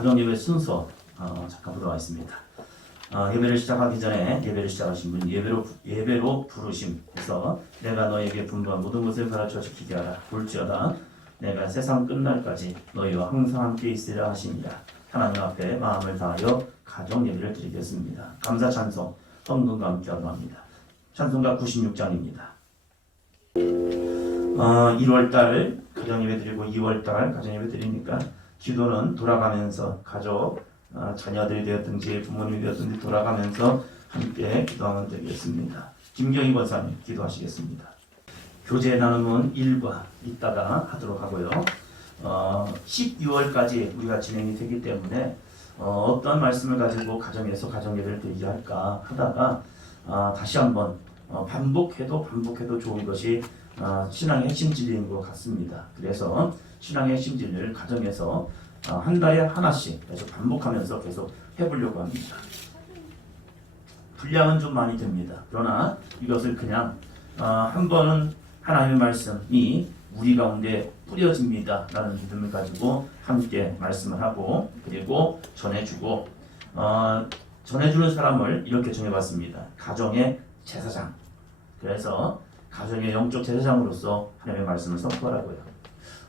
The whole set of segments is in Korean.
가정예배 순서 잠깐 보도록 하겠습니다. 예배를 시작하기 전에 예배를 시작하신 분 예배로 부르심에서 내가 너에게 분부한 모든 것을 가르쳐 지키게 하라. 볼지어다 내가 세상 끝날까지 너희와 항상 함께 있으리라 하시니라. 하나님 앞에 마음을 다하여 가정 예배를 드리겠습니다. 감사 찬송 헌금과 함께 하도록 찬송가 96장입니다. 1월달 가정예배 드리고 2월달 가정예배 드리니까 기도는 돌아가면서 가족, 자녀들이 되었든지 부모님이 되었든지 돌아가면서 함께 기도하면 되겠습니다. 김경희 권사님 기도하시겠습니다. 교제 나눔은 1과 이따가 하도록 하고요. 12월까지 우리가 진행이 되기 때문에 어떤 말씀을 가지고 가정에서 가정예배를 드리지 할까 하다가 다시 한번 반복해도 좋은 것이 신앙의 핵심 진리인 것 같습니다. 그래서 신앙의 핵심 진리를 가정에서 한 달에 하나씩 계속 반복하면서 계속 해보려고 합니다. 분량은 좀 많이 됩니다. 그러나 이것을 그냥 한 번은 하나님의 말씀이 우리 가운데 뿌려집니다 라는 믿음을 가지고 함께 말씀을 하고 그리고 전해주고 전해주는 사람을 이렇게 정해봤습니다. 가정의 제사장. 그래서 가정의 영적 제사장으로서 하나님의 말씀을 선포하라고요.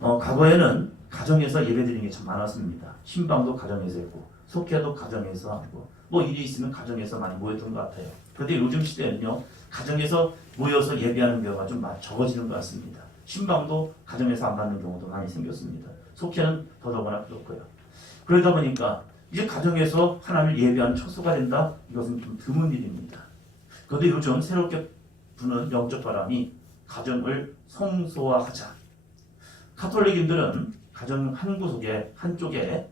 과거에는 가정에서 예배드리는 게 참 많았습니다. 신방도 가정에서 했고 속회도 가정에서 하고 뭐 일이 있으면 가정에서 많이 모였던 것 같아요. 그런데 요즘 시대는요. 가정에서 모여서 예배하는 경우가 좀 적어지는 것 같습니다. 신방도 가정에서 안 받는 경우도 많이 생겼습니다. 속회는 더더구나 그렇고요. 그러다 보니까 이제 가정에서 하나님을 예배하는 처소가 된다? 이것은 좀 드문 일입니다. 그런데 요즘 새롭게 부는 영적 바람이 가정을 성소화하자. 카톨릭인들은 가정 한 구석에 한쪽에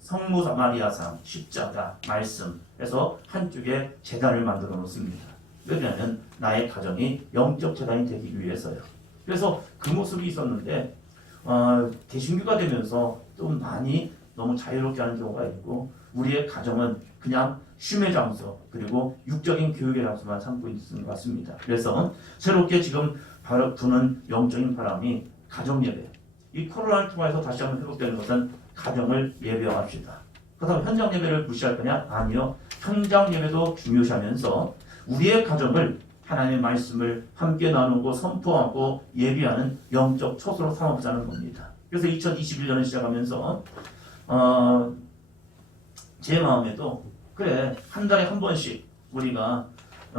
성모 마리아상, 십자가, 말씀에서 한쪽에 제단을 만들어 놓습니다. 왜냐하면 나의 가정이 영적 제단이 되기 위해서요. 그래서 그 모습이 있었는데 개신교가 되면서 좀 많이 너무 자유롭게 하는 경우가 있고 우리의 가정은 그냥 쉼의 장소 그리고 육적인 교육의 장소만 삼고 있는 것 같습니다. 그래서 새롭게 지금 바로 부는 영적인 바람이 가정예배. 이 코로나를 통해서 다시 한번 회복되는 것은 가정을 예배합시다. 그렇다고 현장 예배를 무시할 거냐? 아니요. 현장 예배도 중요시하면서 우리의 가정을 하나님의 말씀을 함께 나누고 선포하고 예배하는 영적 처소로 삼아보자는 겁니다. 그래서 2021년을 시작하면서 제 마음에도 그래 한 달에 한 번씩 우리가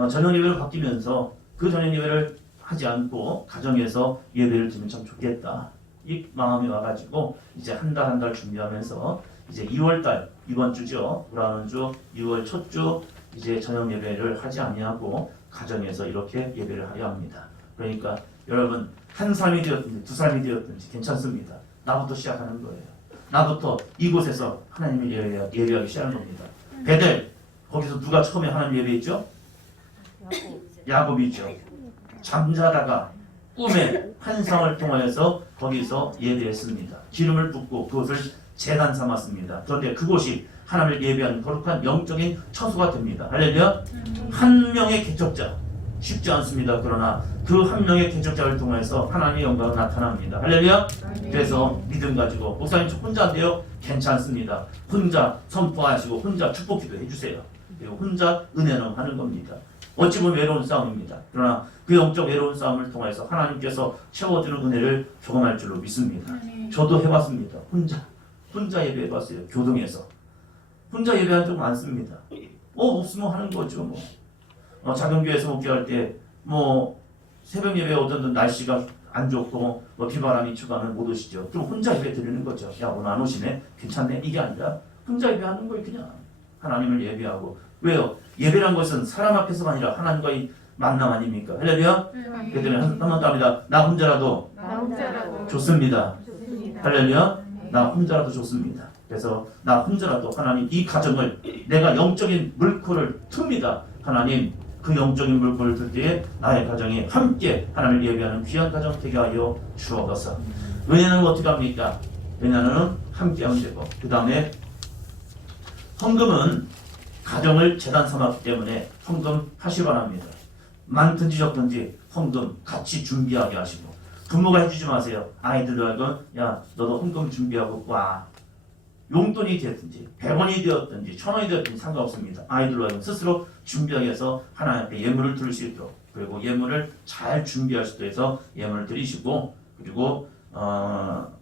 저녁 예배로 바뀌면서 그 저녁 예배를 하지 않고 가정에서 예배를 드리면 참 좋겠다. 이 마음이 와가지고 이제 한 달 준비하면서 이제 2월달 이번 주죠. 돌아오는 주 2월 첫 주 이제 저녁 예배를 하지 아니하고 가정에서 이렇게 예배를 하려 합니다. 그러니까 여러분 한 삶이 되었든지 두 삶이 되었든지 괜찮습니다. 나부터 시작하는 거예요. 나부터 이곳에서 하나님을 예배하기 시작하는 겁니다. 베델 거기서 누가 처음에 하나님 예배했죠? 야곱이죠. 잠자다가 꿈의 환상을 통하여서 거기서 예배했습니다. 기름을 붓고 그것을 제단 삼았습니다. 그런데 그곳이 하나님을 예배하는 거룩한 영적인 처소가 됩니다. 할렐루야. 한 명의 개척자 쉽지 않습니다. 그러나 그 한 명의 개척자를 통해서 하나님의 영광이 나타납니다. 할렐루야. 그래서 믿음 가지고 목사님 저 혼자 안 돼요? 괜찮습니다. 혼자 선포하시고 혼자 축복기도 해주세요. 그리고 혼자 은혜는 하는 겁니다. 어찌 보면 외로운 싸움입니다. 그러나 그 영적 외로운 싸움을 통해서 하나님께서 채워주는 은혜를 경험할 줄로 믿습니다. 저도 해봤습니다. 혼자 예배해봤어요. 교동에서. 혼자 예배한 적 많습니다. 없으면 하는 거죠. 작은 교회에서 목회할 때 새벽 예배 오던 날씨가 안 좋고 비바람이 추가하면 못 오시죠. 그럼 혼자 예배 드리는 거죠. 야 오늘 안 오시네? 괜찮네? 이게 아니라 혼자 예배하는 거예요. 그냥 하나님을 예배하고. 왜요? 예배란 것은 사람 앞에서가 아니라 하나님과의 만남 아닙니까? 할렐루야? 그 때문에 한 번 더 합니다. 나 혼자라도 좋습니다. 할렐루야? 나 혼자라도 좋습니다. 그래서 나 혼자라도 하나님 이 가정을 내가 영적인 물꼬를 틉니다. 하나님 그 영적인 물꼬를 틀 때에 나의 가정이 함께 하나님을 예배하는 귀한 가정 되게 하여 주옵소서. 은혜는 어떻게 합니까? 은혜는 함께 하면 되고 그 다음에 헌금은 가정을 재단 삼았기 때문에 헌금 하시 바랍니다. 많든지 적든지 헌금 같이 준비하게 하시고 부모가 해주지 마세요. 아이들도 알고 야 너도 헌금 준비하고 와. 용돈이 되었든지 100원이 되었든지 1000원이 되었든지 상관없습니다. 아이들로 하여금 스스로 준비하게 해서 하나님 앞에 예물을 드릴 수 있도록 그리고 예물을 잘 준비할 수도 해서 예물을 드리시고 그리고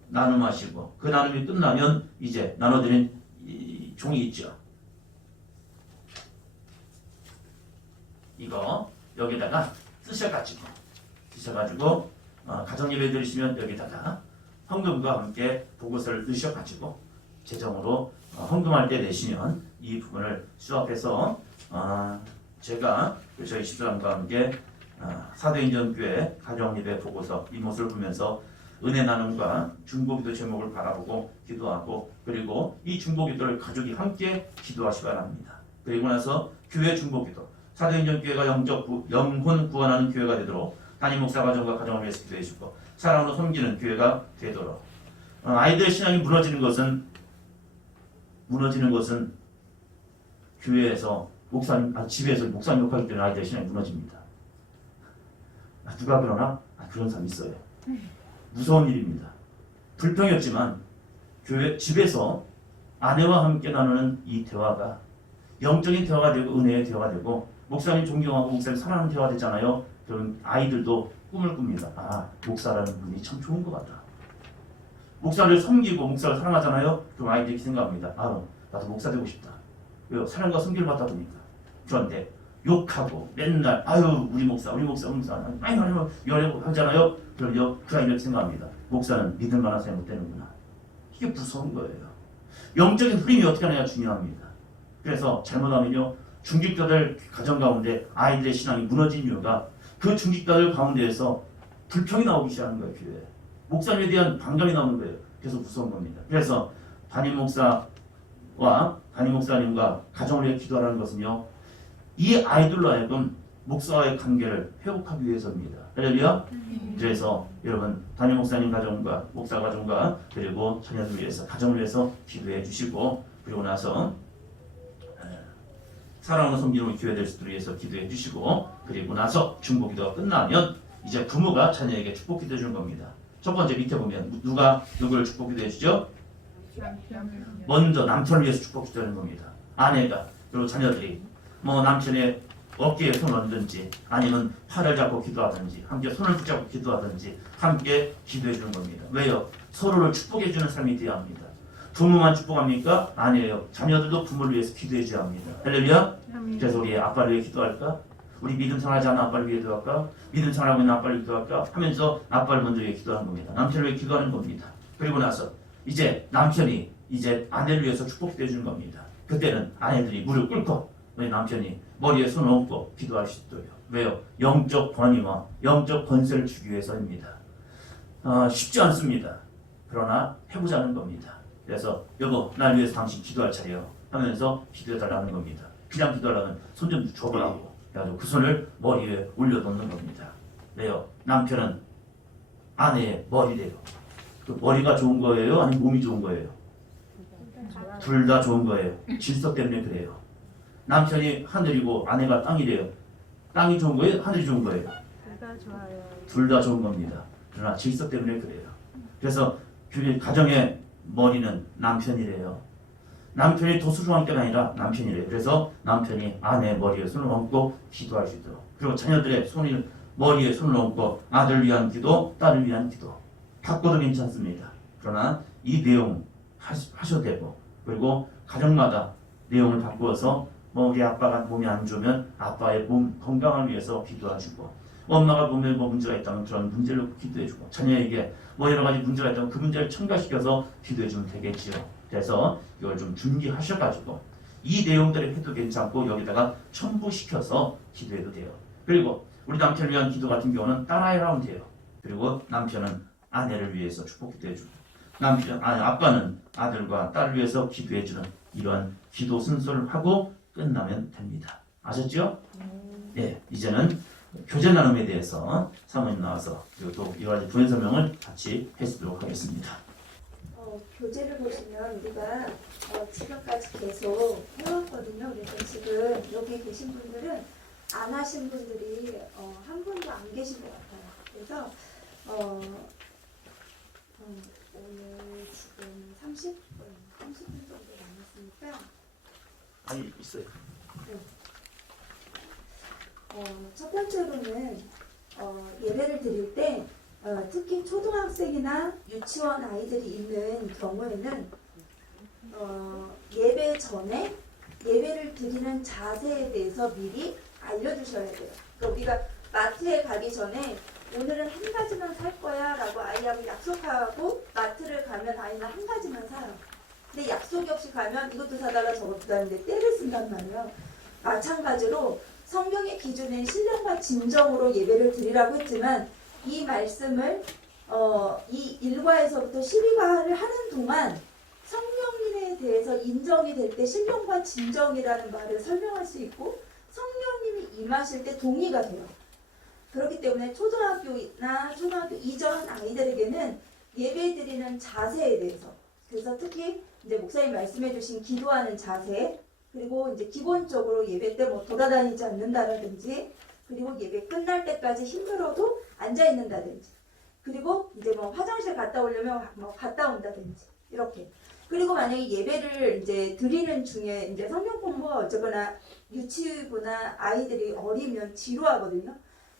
나눔하시고 그 나눔이 끝나면 이제 나눠드린 이 종이 있죠. 이거 여기다가 쓰셔가지고 가정예배 드리시면 여기다가 헌금과 함께 보고서를 넣으셔가지고 재정으로 헌금할 때 내시면 이 부분을 수합해서 제가 저희 집사람과 함께 사도인전교회 가정예배 보고서 이 모습을 보면서 은혜 나눔과 중보기도 제목을 바라보고 기도하고 그리고 이 중보기도를 가족이 함께 기도하시기 바랍니다. 그리고 나서 교회 중보기도 사도인전교회가 영혼 구원하는 교회가 되도록 담임 목사 가정과 가정을 위해서 기도해 주고 사랑으로 섬기는 교회가 되도록 아이들의 신앙이 무너지는 것은 교회에서 목사님 집에서 목사님 역할을 때는 아이들의 신앙이 무너집니다. 누가 그러나? 그런 사람 있어요. 무서운 일입니다. 불평이 없지만 집에서 아내와 함께 나누는 이 대화가 영적인 대화가 되고 은혜의 대화가 되고 목사님 존경하고 목사님 사랑하는 대화가 되잖아요. 그럼 아이들도 꿈을 꿉니다. 목사라는 분이 참 좋은 것 같다. 목사를 섬기고 목사를 사랑하잖아요. 그럼 아이들이 생각합니다. 나도 목사 되고 싶다. 왜요? 사랑과 섬기를 받다 보니까. 그런데 욕하고 맨날 우리 목사 많이 열애고 하잖아요. 그럼 그 아이들이 생각합니다. 목사는 믿을 만한 사람이 못 되는구나. 이게 무서운 거예요. 영적인 흐름이 어떻게 하느냐 중요합니다. 그래서 잘못하면요 중직자들 가정 가운데 아이들의 신앙이 무너진 이유가 그 중직자들 가운데에서 불평이 나오기 시작하는 거예요. 교회에. 목사님에 대한 반감이 나오는 거예요. 그래서 무서운 겁니다. 그래서 담임 목사님과 가정을 위해 기도하라는 것은요 이 아이들로 하여금 목사와의 관계를 회복하기 위해서입니다. 할렐루야. 그래서 여러분 담임 목사님 가정과 목사 가정과 그리고 자녀들 위해서 가정을 위해서 기도해 주시고 그리고 나서 사랑하는 섬기는 교회들을 위해서 기도해 주시고 그리고 나서 중보기도가 끝나면 이제 부모가 자녀에게 축복 기도해 주는 겁니다. 첫 번째 밑에 보면 누가 누구를 축복 기도해 주죠? 먼저 남편을 위해서 축복 기도하는 겁니다. 아내가 그리고 자녀들이 남편의 어깨에 손을 얹든지 아니면 팔을 잡고 기도하든지 함께 손을 붙잡고 기도하든지 함께 기도해 주는 겁니다. 왜요? 서로를 축복해 주는 삶이 되어야 합니다. 부모만 축복합니까? 아니에요. 자녀들도 부모를 위해서 기도해 줘야 합니다. 할렐루야. 그래서 우리 아빠를 위해 기도할까? 우리 믿음 생활하지 않는 아빠를 위해 기도할까? 믿음 생활하고 있는 아빠를 위해 기도할까? 하면서 아빠를 먼저 위해 기도하는 겁니다. 남편을 위해 기도하는 겁니다. 그리고 나서 이제 남편이 이제 아내를 위해서 축복 기도해 주는 겁니다. 그때는 아내들이 무릎 꿇고 우리 남편이 머리에 손을 얹고 기도할 수 있도록. 왜요? 영적 권위와 영적 권세를 주기 위해서입니다. 쉽지 않습니다. 그러나 해보자는 겁니다. 그래서 여보 날 위해서 당신 기도할 차례요 하면서 기도해달라는 겁니다. 그냥 기도하려면 손 좀 줘보라고 그래가지고 그 손을 머리에 올려놓는 겁니다. 왜요? 남편은 아내의 머리래요. 그 머리가 좋은 거예요? 아니면 몸이 좋은 거예요? 둘 다 좋은 거예요. 질서 때문에 그래요. 남편이 하늘이고 아내가 땅이래요. 땅이 좋은 거예요? 하늘이 좋은 거예요? 둘 다 좋아요. 둘 다 좋은 겁니다. 그러나 질서 때문에 그래요. 그래서 가정의 머리는 남편이래요. 남편이 더 소중한 게 아니라 남편이래요. 그래서 남편이 아내의 머리에 손을 얹고 기도할 수 있도록. 그리고 자녀들의 머리에 손을 얹고 아들을 위한 기도, 딸을 위한 기도. 바꿔도 괜찮습니다. 그러나 이 내용 하셔도 되고 그리고 가정마다 내용을 바꾸어서 우리 아빠가 몸이 안 좋으면 아빠의 몸 건강을 위해서 기도해주고 엄마가 몸에 문제가 있다면 그런 문제를 놓고 기도해주고 자녀에게 여러 가지 문제가 있다면 그 문제를 첨가시켜서 기도해주면 되겠지요. 그래서 이걸 좀 준비하셔가지고 이 내용들을 해도 괜찮고 여기다가 첨부시켜서 기도해도 돼요. 그리고 우리 남편을 위한 기도 같은 경우는 따라해라 하면 돼요. 그리고 남편은 아내를 위해서 축복 기도해주고 아빠는 아들과 딸을 위해서 기도해주는 이러한 기도 순서를 하고 끝나면 됩니다. 아셨죠? 네, 이제는 교제 나눔에 대해서 사모님 나와서 그리고 또 여러 가지 부연 설명을 같이 해주도록 하겠습니다. 교재를 보시면 우리가 지금까지 계속 해왔거든요. 그래서 지금 여기 계신 분들은 안 하신 분들이 한 분도 안 계신 것 같아요. 그래서 오늘 지금 30분 30분 정도 남았으니까 아니 있어요. 첫 번째로는 예배를 드릴 때 특히 초등학생이나 유치원 아이들이 있는 경우에는 예배 전에 예배를 드리는 자세에 대해서 미리 알려주셔야 돼요. 그러니까 우리가 마트에 가기 전에 오늘은 한 가지만 살 거야 라고 아이하고 약속하고 마트를 가면 아이는 한 가지만 사요. 근데 약속이 없이 가면 이것도 사달라 저것도 사는데 떼를 쓴단 말이에요. 마찬가지로 성경의 기준인 신령과 진정으로 예배를 드리라고 했지만 이 말씀을 이 1과에서부터 12과를 하는 동안 성령님에 대해서 인정이 될 때 신령과 진정이라는 말을 설명할 수 있고 성령님이 임하실 때 동의가 돼요. 그렇기 때문에 초등학교나 초등학교 이전 아이들에게는 예배 드리는 자세에 대해서 그래서 특히 이제 목사님 말씀해 주신 기도하는 자세 그리고 이제 기본적으로 예배 때 뭐 돌아다니지 않는다라든지 그리고 예배 끝날 때까지 힘들어도 앉아 있는다든지 그리고 이제 뭐 화장실 갔다 오려면 뭐 갔다 온다든지 이렇게 그리고 만약에 예배를 이제 드리는 중에 이제 성경 공부가 어쩌거나 유치부나 아이들이 어리면 지루하거든요.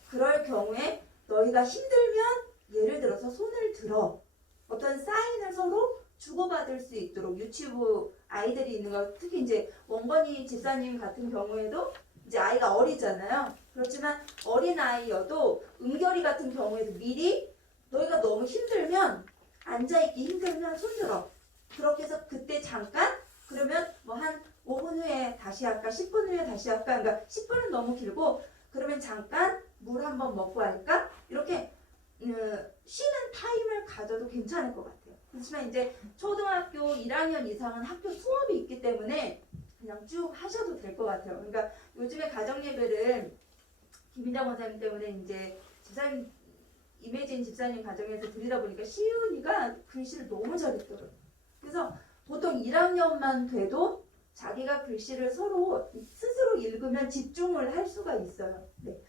그럴 경우에 너희가 힘들면 예를 들어서 손을 들어 어떤 사인을 서로 주고받을 수 있도록 유치부 아이들이 있는 거 특히 이제 원건이 집사님 같은 경우에도 이제 아이가 어리잖아요. 그렇지만 어린 아이여도 은결이 같은 경우에도 미리 너희가 너무 힘들면 앉아있기 힘들면 손 들어. 그렇게 해서 그때 잠깐 그러면 뭐 한 5분 후에 다시 할까 10분 후에 다시 할까 그러니까 10분은 너무 길고 그러면 잠깐 물 한번 먹고 할까 이렇게 쉬는 타임을 가져도 괜찮을 것 같아요. 그렇지만 이제 초등학교 1학년 이상은 학교 수업이 있기 때문에 그냥 쭉 하셔도 될 것 같아요. 그러니까 요즘에 가정예배를 김인장 원사님 때문에 이제 집사님 임혜진 집사님 가정에서 드리다 보니까 시은이가 글씨를 너무 잘했더라고요. 그래서 보통 1학년만 돼도 자기가 글씨를 서로 스스로 읽으면 집중을 할 수가 있어요. 네.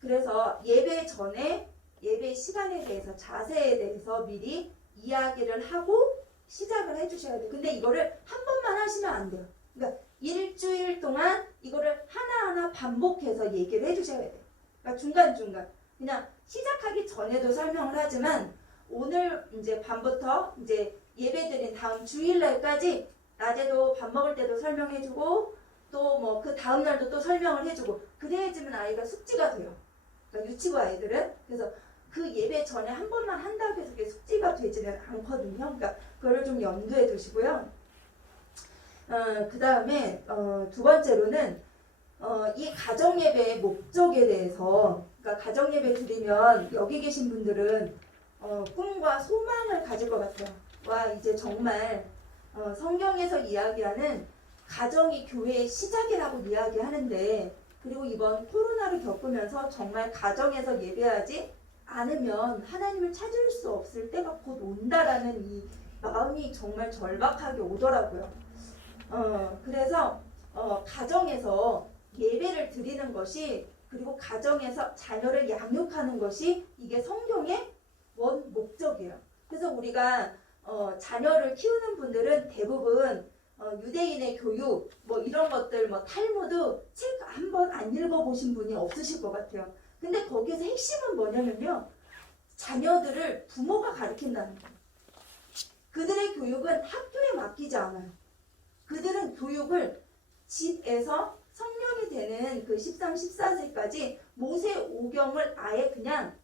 그래서 예배 전에 예배 시간에 대해서 자세에 대해서 미리 이야기를 하고 시작을 해주셔야 돼요. 근데 이거를 한 번만 하시면 안 돼요. 그러니까 일주일 동안 이거를 하나하나 반복해서 얘기를 해주셔야 돼요. 그러니까 중간중간 그냥 시작하기 전에도 설명을 하지만 오늘 이제 밤부터 이제 예배드린 다음 주일날까지 낮에도 밥 먹을 때도 설명해주고 또 뭐 그 다음 날도 또 설명을 해주고 그래야지만 아이가 숙지가 돼요. 그러니까 유치부 아이들은 그래서 그 예배 전에 한 번만 한다고 해서 그게 숙지가 되지는 않거든요. 그러니까 그거를 좀 염두에 두시고요. 그 다음에 두 번째로는 이 가정예배의 목적에 대해서 그러니까 가정예배 드리면 여기 계신 분들은 꿈과 소망을 가질 것 같아요. 와 이제 정말 성경에서 이야기하는 가정이 교회의 시작이라고 이야기하는데 그리고 이번 코로나를 겪으면서 정말 가정에서 예배하지 않으면 하나님을 찾을 수 없을 때가 곧 온다라는 이 마음이 정말 절박하게 오더라고요. 그래서 가정에서 예배를 드리는 것이 그리고 가정에서 자녀를 양육하는 것이 이게 성경의 원 목적이에요. 그래서 우리가 자녀를 키우는 분들은 대부분 유대인의 교육 뭐 이런 것들 뭐 탈무드 책 한 번 안 읽어보신 분이 없으실 것 같아요. 근데 거기에서 핵심은 뭐냐면요. 자녀들을 부모가 가르친다는 거예요. 그들의 교육은 학교에 맡기지 않아요. 그들은 교육을 집에서 성령이 되는 그 13, 14세까지 모세 오경을 아예 그냥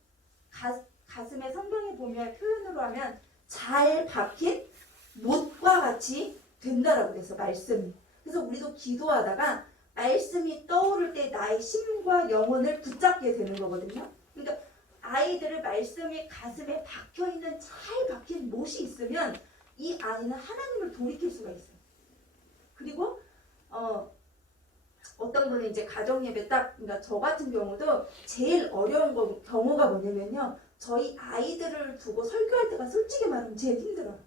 가슴에 성경에 보면 표현으로 하면 잘 박힌 못과 같이 된다라고 그래서 말씀이. 그래서 우리도 기도하다가 말씀이 떠오를 때 나의 심과 영혼을 붙잡게 되는 거거든요. 그러니까 아이들을 말씀이 가슴에 박혀있는 잘 박힌 못이 있으면 이 아이는 하나님을 돌이킬 수가 있어요. 그리고 어떤 분은 이제 가정예배 그러니까 저 같은 경우도 제일 어려운 경우가 뭐냐면요. 저희 아이들을 두고 설교할 때가 솔직히 말하면 제일 힘들어요.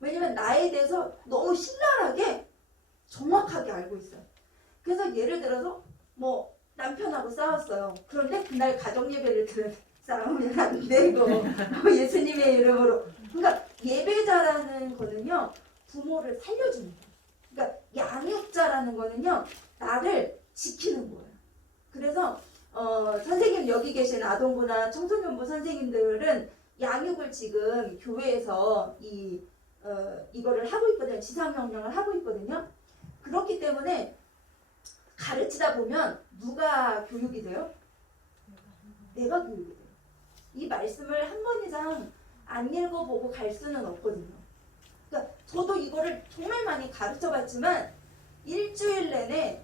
왜냐면 나에 대해서 너무 신랄하게 정확하게 알고 있어요. 그래서 예를 들어서 뭐 남편하고 싸웠어요. 그런데 그날 가정예배를 들은 싸우면 안 되고 예수님의 이름으로 그러니까 예배자라는 거는요. 부모를 살려주는 거예요. 그러니까 양육자라는 거는요, 나를 지키는 거예요. 그래서 선생님 여기 계신 아동부나 청소년부 선생님들은 양육을 지금 교회에서 이거를 하고 있거든요. 지상명령을 하고 있거든요. 그렇기 때문에 가르치다 보면 누가 교육이 돼요? 내가 교육이 돼요. 이 말씀을 한 번 이상 안 읽어보고 갈 수는 없거든요. 그러니까 저도 이거를 정말 많이 가르쳐 봤지만 일주일 내내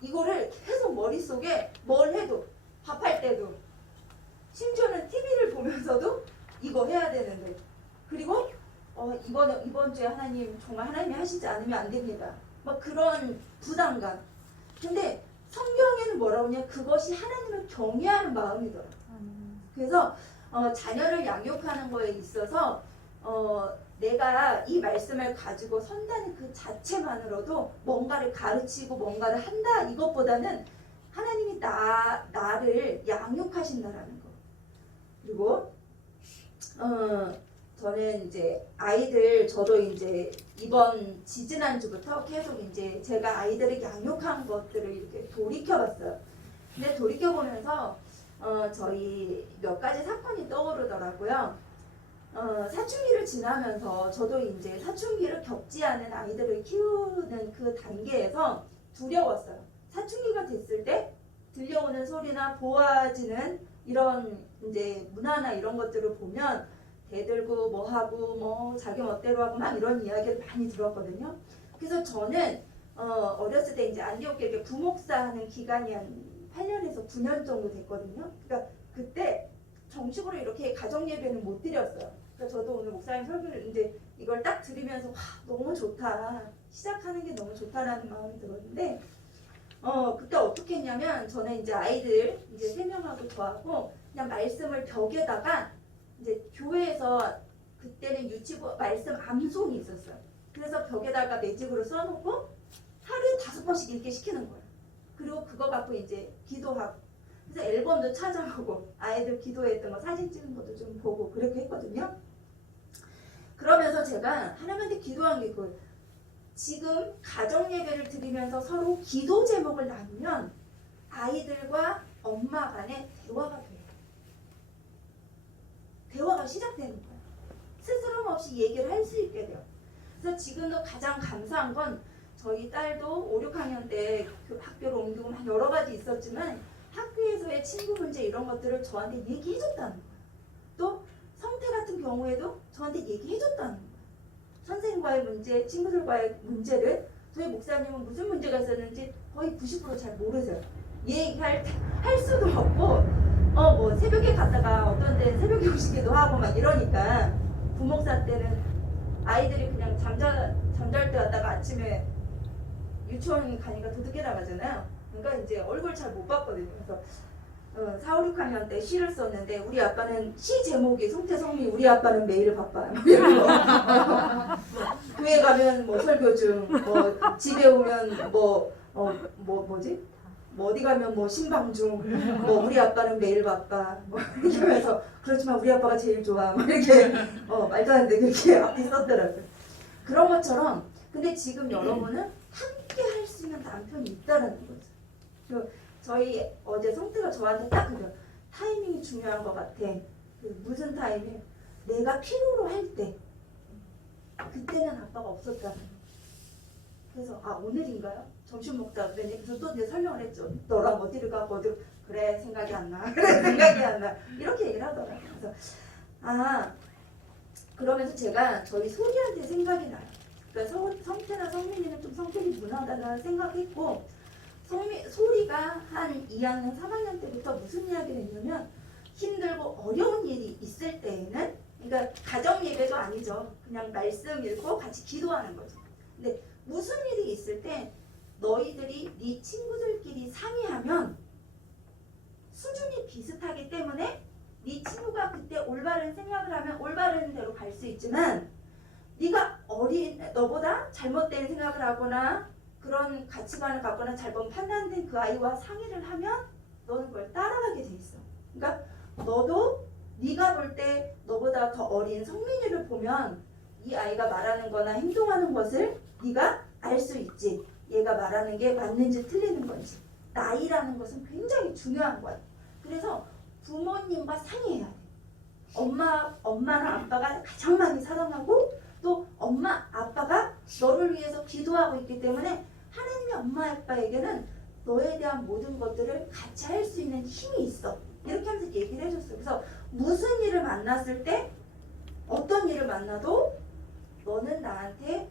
이거를 계속 머릿속에 뭘 해도, 밥할 때도, 심지어는 TV를 보면서도 이거 해야 되는데, 그리고 이번 주에 하나님 정말 하나님이 하시지 않으면 안 됩니다. 막 그런 부담감. 근데 성경에는 뭐라고 하냐, 그것이 하나님을 경외하는 마음이더라고요. 그래서 자녀를 양육하는 거에 있어서 내가 이 말씀을 가지고 선다는 그 자체만으로도 뭔가를 가르치고 뭔가를 한다 이것보다는 하나님이 나를 양육하신다라는 거. 그리고 저는 이제 저도 이제 이번 지지난주부터 계속 이제 제가 아이들을 양육한 것들을 이렇게 돌이켜봤어요. 근데 돌이켜보면서 저희 몇 가지 사건이 떠오르더라고요. 사춘기를 지나면서 저도 이제 사춘기를 겪지 않은 아이들을 키우는 그 단계에서 두려웠어요. 사춘기가 됐을 때 들려오는 소리나 보아지는 이런 이제 문화나 이런 것들을 보면 대들고 뭐 하고 뭐 자기 멋대로 하고 막 이런 이야기를 많이 들었거든요. 그래서 저는 어렸을 때 이제 안디옥교회 부목사 하는 기간이 한 8년에서 9년 정도 됐거든요. 그러니까 그때 정식으로 이렇게 가정 예배는 못 드렸어요. 그러니까 저도 오늘 목사님 설교를 이제 이걸 딱 들으면서 와, 너무 좋다. 시작하는 게 너무 좋다라는 마음이 들었는데 그때 어떻게 했냐면 저는 이제 아이들 이제 3명하고 저하고 그냥 말씀을 벽에다가 이제 교회에서 그때는 유치부 말씀 암송이 있었어요. 그래서 벽에다가 매직으로 써놓고 하루에 5번씩 읽게 시키는 거예요. 그리고 그거 갖고 이제 기도하고 그래서 앨범도 찾아보고 아이들 기도했던 거 사진 찍은 것도 좀 보고 그렇게 했거든요. 그러면서 제가 하나님한테 기도한 게 있고 지금 가정 예배를 드리면서 서로 기도 제목을 나누면 아이들과 엄마 간에 대화가 돼요. 대화가 시작되는 거예요. 스스럼 없이 얘기를 할 수 있게 돼요. 그래서 지금도 가장 감사한 건 저희 딸도 5, 6학년 때 학교를 옮기고 막 여러 가지 있었지만 학교에서의 친구 문제 이런 것들을 저한테 얘기해줬다는 거예요. 또 성태 같은 경우에도 저한테 얘기해줬다는 거예요. 선생님과의 문제, 친구들과의 문제를 저희 목사님은 무슨 문제가 있었는지 거의 90% 잘 모르세요. 얘기할 수도 없고 뭐 새벽에 갔다가 어떤 데는 새벽에 오시기도 하고 막 이러니까 부목사 때는 아이들이 그냥 잠잘 때 왔다가 아침에 유치원 가니까 도둑에 나가잖아요. 그러니까 이제 얼굴 잘 못 봤거든요. 그래서 4, 5, 6학년 때 시를 썼는데 우리 아빠는 시 제목이 성태성미 우리 아빠는 매일 바빠요. 이런 거. 교회 가면 뭐 설교 중, 뭐 집에 오면 뭐지? 뭐 어디 가면 뭐 신방 중, 뭐 우리 아빠는 매일 바빠. 뭐 이렇게 하면서 그렇지만 우리 아빠가 제일 좋아. 뭐 이렇게 말도 안 되게 이렇게 앞에 썼더라고요. 그런 것처럼 근데 지금 여러분은 함께 할 수 있는 남편이 있다라는 거죠. 저희 어제 성태가 저한테 딱 그래요. 타이밍이 중요한 것 같아. 무슨 타이밍? 내가 필요로 할 때. 그때는 아빠가 없었다는 거예요. 그래서 오늘인가요? 점심 먹다 그래서 또 이제 설명을 했죠. 너랑 어디를 가고 어디를 그래 생각이 안 나. 그래 생각이 안 나. 이렇게 얘기를 하더라고요. 그래서 그러면서 제가 저희 소리한테 생각이 나요. 그러니까 성태나 성민이는 좀 성격이 무난하다는 생각했고 소리가 한 2학년, 3학년 때부터 무슨 이야기를 했냐면 힘들고 어려운 일이 있을 때에는 그러니까 가정 예배도 아니죠. 그냥 말씀 읽고 같이 기도하는 거죠. 근데 무슨 일이 있을 때 너희들이 네 친구들끼리 상의하면 수준이 비슷하기 때문에 네 친구가 그때 올바른 생각을 하면 올바른 대로 갈 수 있지만 네가 너보다 잘못된 생각을 하거나 그런 가치관을 갖거나 잘못 판단된 그 아이와 상의를 하면 너는 그걸 따라가게 돼 있어. 그러니까 너도 네가 볼 때 너보다 더 어린 성민이를 보면 이 아이가 말하는 거나 행동하는 것을 네가 알 수 있지. 얘가 말하는 게 맞는지 틀리는 건지. 나이라는 것은 굉장히 중요한 거야. 그래서 부모님과 상의해야 돼. 엄마나 아빠가 가장 많이 사랑하고 또 엄마, 아빠가 너를 위해서 기도하고 있기 때문에 하나님의 엄마, 아빠에게는 너에 대한 모든 것들을 같이 할 수 있는 힘이 있어. 이렇게 하면서 얘기를 해줬어요. 그래서 무슨 일을 만났을 때 어떤 일을 만나도 너는 나한테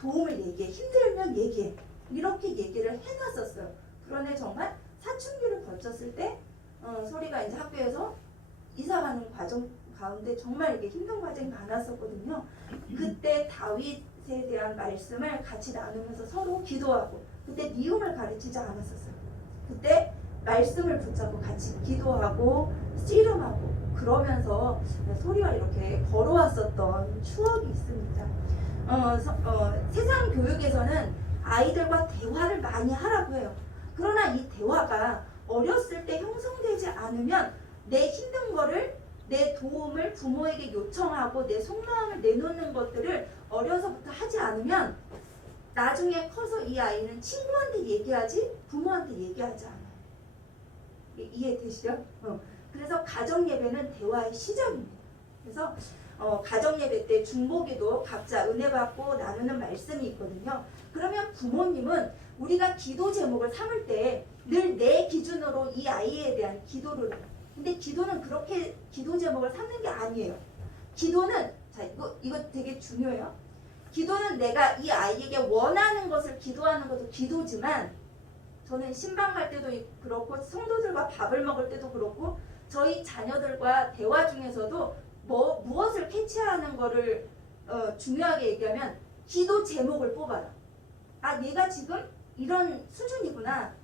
도움을 얘기해. 힘들면 얘기해. 이렇게 얘기를 해놨었어요. 그런데 정말 사춘기를 거쳤을 때 소리가 이제 학교에서 이사가는 과정 가운데 정말 이게 힘든 과정이 많았었거든요. 그때 다윗에 대한 말씀을 같이 나누면서 서로 기도하고 그때 니움을 가르치지 않았었어요. 그때 말씀을 붙잡고 같이 기도하고 씨름하고 그러면서 소리와 이렇게 걸어왔었던 추억이 있습니다. 세상 교육에서는 아이들과 대화를 많이 하라고 해요. 그러나 이 대화가 어렸을 때 형성되지 않으면 내 힘든 거를 내 도움을 부모에게 요청하고 내 속마음을 내놓는 것들을 어려서부터 하지 않으면 나중에 커서 이 아이는 친구한테 얘기하지 부모한테 얘기하지 않아요. 이해되시죠? 그래서 가정예배는 대화의 시작입니다. 그래서 가정예배 때 중보기도 각자 은혜 받고 나누는 말씀이 있거든요. 그러면 부모님은 우리가 기도 제목을 삼을 때 늘 내 기준으로 이 아이에 대한 기도를 해요. 근데 기도는 그렇게 기도 제목을 삼는 게 아니에요. 기도는 자 이거 되게 중요해요. 기도는 내가 이 아이에게 원하는 것을 기도하는 것도 기도지만 저는 신방 갈 때도 그렇고 성도들과 밥을 먹을 때도 그렇고 저희 자녀들과 대화 중에서도 무엇을 캐치하는 거를 중요하게 얘기하면 기도 제목을 뽑아라. 아 얘가 지금 이런 수준이구나.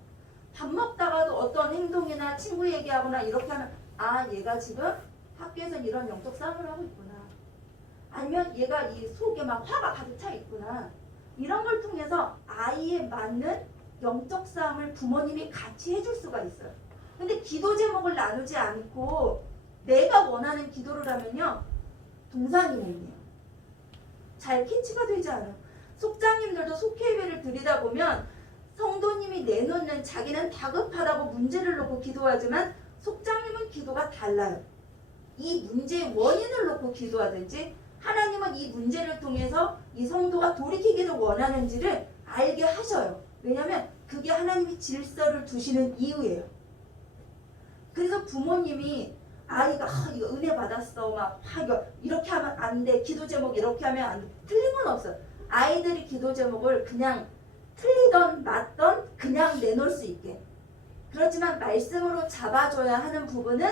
밥 먹다가도 어떤 행동이나 친구 얘기하거나 이렇게 하면 아 얘가 지금 학교에서 이런 영적 싸움을 하고 있구나. 아니면 얘가 이 속에 막 화가 가득 차 있구나. 이런 걸 통해서 아이에 맞는 영적 싸움을 부모님이 같이 해줄 수가 있어요. 근데 기도 제목을 나누지 않고 내가 원하는 기도를 하면요 동산이몽이에요. 잘 캐치가 되지 않아요. 속장님들도 속회배를 드리다 보면 성도님이 내놓는 자기는 다급하다고 문제를 놓고 기도하지만 속장님은 기도가 달라요. 이 문제의 원인을 놓고 기도하든지 하나님은 이 문제를 통해서 이 성도가 돌이키기를 원하는지를 알게 하셔요. 왜냐하면 그게 하나님이 질서를 두시는 이유예요. 그래서 부모님이 아이가 이거 은혜 받았어 막 이렇게 하면 안 돼. 기도 제목 이렇게 하면 안 돼. 틀린 건 없어요. 아이들이 기도 제목을 그냥 틀리던 맞던 그냥 내놓을 수 있게. 그렇지만 말씀으로 잡아줘야 하는 부분은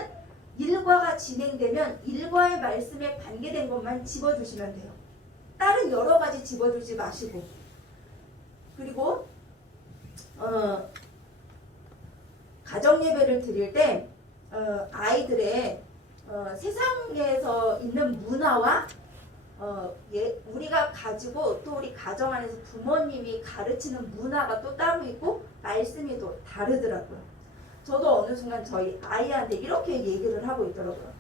일과가 진행되면 일과의 말씀에 관계된 것만 집어주시면 돼요. 다른 여러 가지 집어주지 마시고. 그리고 가정예배를 드릴 때 아이들의 세상에서 있는 문화와 우리가 가지고 또 우리 가정 안에서 부모님이 가르치는 문화가 또 따로 있고 말씀이 또 다르더라고요. 저도 어느 순간 저희 아이한테 이렇게 얘기를 하고 있더라고요.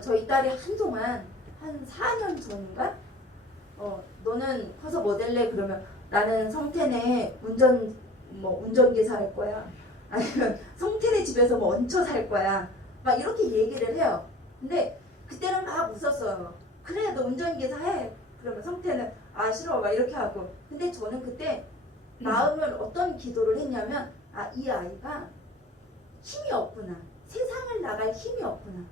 저희 딸이 한동안 한 4년 전인가 너는 커서 뭐 될래? 그러면 나는 성태네 운전기사 할 거야. 아니면 성태네 집에서 뭐 얹혀 살 거야. 막 이렇게 얘기를 해요. 근데 그때는 막 웃었어요. 그래 너 운전기사 해. 그러면 성태는 아 싫어 막 이렇게 하고. 근데 저는 그때 마음을 어떤 기도를 했냐면 이 아이가 힘이 없구나. 세상을 나갈 힘이 없구나.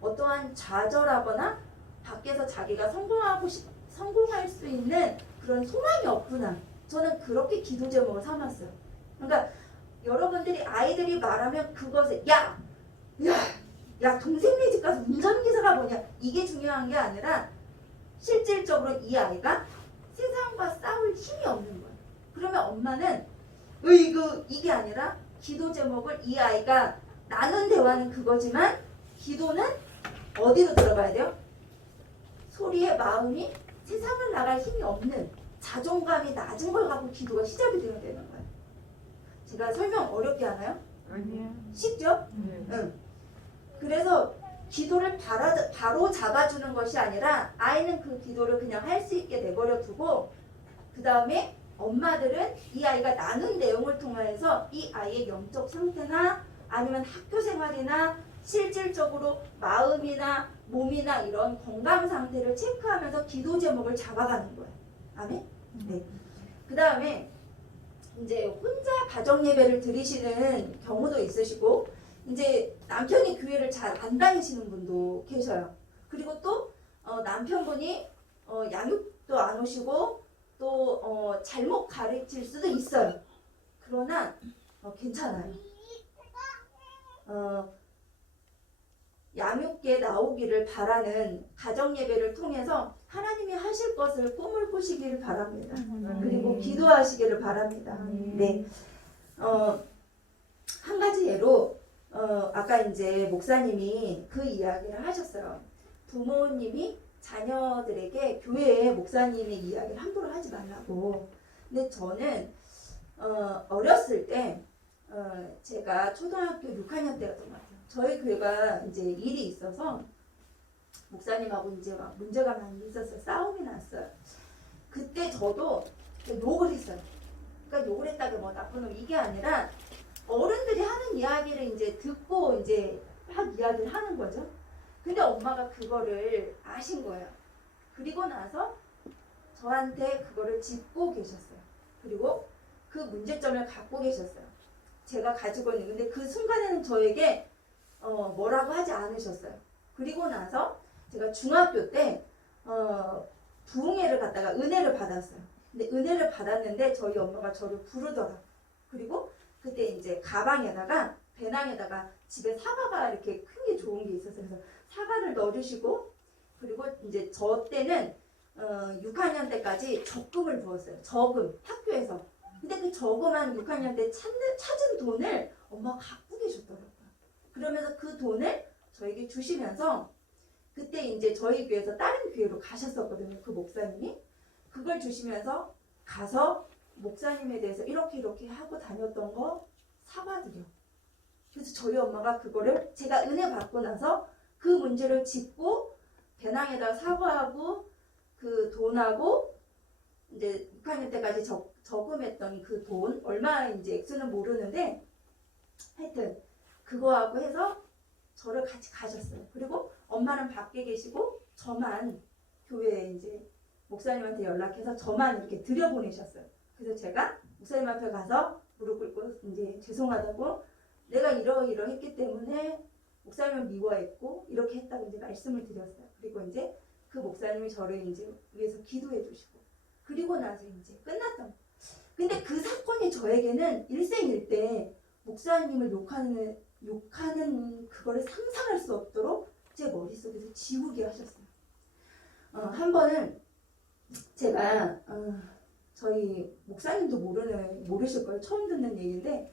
어떠한 좌절하거나 밖에서 자기가 성공할 수 있는 그런 소망이 없구나. 저는 그렇게 기도 제목을 삼았어요. 그러니까 여러분들이 아이들이 말하면 그것을 야 동생네 집 가서 운전기사가 뭐냐 이게 중요한 게 아니라 실질적으로 이 아이가 세상과 싸울 힘이 없는 거예요. 그러면 엄마는 이게 아니라 기도 제목을 이 아이가 나눈 대화는 그거지만 기도는 어디로 들어가야 돼요? 소리의 마음이 세상을 나갈 힘이 없는 자존감이 낮은 걸 갖고 기도가 시작이 되어야 되는 거예요. 제가 설명 어렵게 하나요? 아니요. 쉽죠? 네. 응. 그래서 기도를 바로 잡아주는 것이 아니라 아이는 그 기도를 그냥 할 수 있게 내버려 두고 그 다음에 엄마들은 이 아이가 나눈 내용을 통해서 이 아이의 영적 상태나 아니면 학교 생활이나 실질적으로 마음이나 몸이나 이런 건강 상태를 체크하면서 기도 제목을 잡아가는 거예요. 아멘? 네. 그 다음에 이제 혼자 가정 예배를 드리시는 경우도 있으시고 이제 남편이 교회를 잘 안 다니시는 분도 계셔요. 그리고 또 남편분이 양육도 안 오시고 또 잘못 가르칠 수도 있어요. 그러나 괜찮아요. 양육계 나오기를 바라는 가정 예배를 통해서 하나님이 하실 것을 꿈을 꾸시기를 바랍니다. 그리고 기도하시기를 바랍니다. 네. 한 가지 예로 아까 이제 목사님이 그 이야기를 하셨어요. 부모님이 자녀들에게 교회에 목사님의 이야기를 함부로 하지 말라고. 근데 저는 어렸을 때 제가 초등학교 6학년 때였던 것 같아요. 저희 교회가 이제 일이 있어서 목사님하고 이제 막 문제가 많이 있었어요. 싸움이 났어요. 그때 저도 욕을 했어요. 그러니까 욕을 했다고 뭐 나쁜 놈 이게 아니라 어른들이 하는 이야기를 이제 듣고 이제 막 이야기를 하는 거죠. 근데 엄마가 그거를 아신 거예요. 그리고 나서 저한테 그거를 짚고 계셨어요. 그리고 그 문제점을 갖고 계셨어요. 제가 가지고 있는. 근데 그 순간에는 저에게 뭐라고 하지 않으셨어요. 그리고 나서 제가 중학교 때 부흥회를 갔다가 은혜를 받았어요. 근데 은혜를 받았는데 저희 엄마가 저를 부르더라고요. 그리고 그때 이제 가방에다가 배낭에다가 집에 사과가 이렇게 큰 게 좋은 게 있었어요. 그래서 사과를 넣어주시고 그리고 이제 저 때는 6학년 때까지 적금을 부었어요. 적금 학교에서. 근데 그 저금한 6학년 때 찾은 돈을 엄마가 갖고 계셨더라고요. 그러면서 그 돈을 저에게 주시면서 그때 이제 저희 교회에서 다른 교회로 가셨었거든요. 그 목사님이. 그걸 주시면서 가서 목사님에 대해서 이렇게 하고 다녔던 거 사과드려. 그래서 저희 엄마가 그거를 제가 은혜 받고 나서 그 문제를 짚고 배낭에다가 사과하고 그 돈하고 이제 6학년 때까지 저금했던 그 돈 얼마 이제 액수는 모르는데 하여튼 그거하고 해서 저를 같이 가셨어요. 그리고 엄마는 밖에 계시고 저만 교회에 이제 목사님한테 연락해서 저만 이렇게 들여보내셨어요. 그래서 제가 목사님 앞에 가서 무릎 꿇고 이제 죄송하다고 내가 이러했기 때문에 목사님을 미워했고 이렇게 했다고 이제 말씀을 드렸어요. 그리고 이제 그 목사님이 저를 이제 위해서 기도해 주시고 그리고 나서 이제 끝났던. 근데 그 사건이 저에게는 일생일대 목사님을 욕하는 그거를 상상할 수 없도록 제 머릿속에서 지우게 하셨어요. 한 번은 제가 저희 목사님도 모르실 거예요. 처음 듣는 얘기인데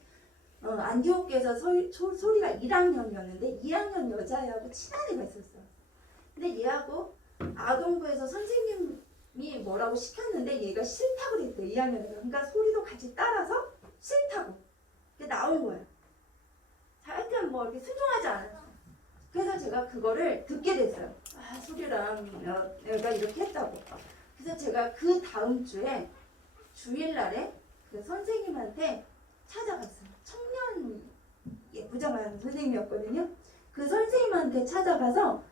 안디옥교에서 소리가 1학년이었는데 2학년 여자애하고 친한 애가 있었어요. 근데 얘하고 아동부에서 선생님이 뭐라고 시켰는데 얘가 싫다고 그랬대요. 2학년이가. 그러니까 소리도 같이 따라서 싫다고. 그게 나온 거예요. 하여튼 뭐 이렇게 순종하지 않았어요. 그래서 제가 그거를 듣게 됐어요. 소리랑 애가 이렇게 했다고. 그래서 제가 그 다음 주에 주일날에 그 선생님한테 찾아갔어요. 청년 예부장하는 선생님이었거든요. 그 선생님한테 찾아가서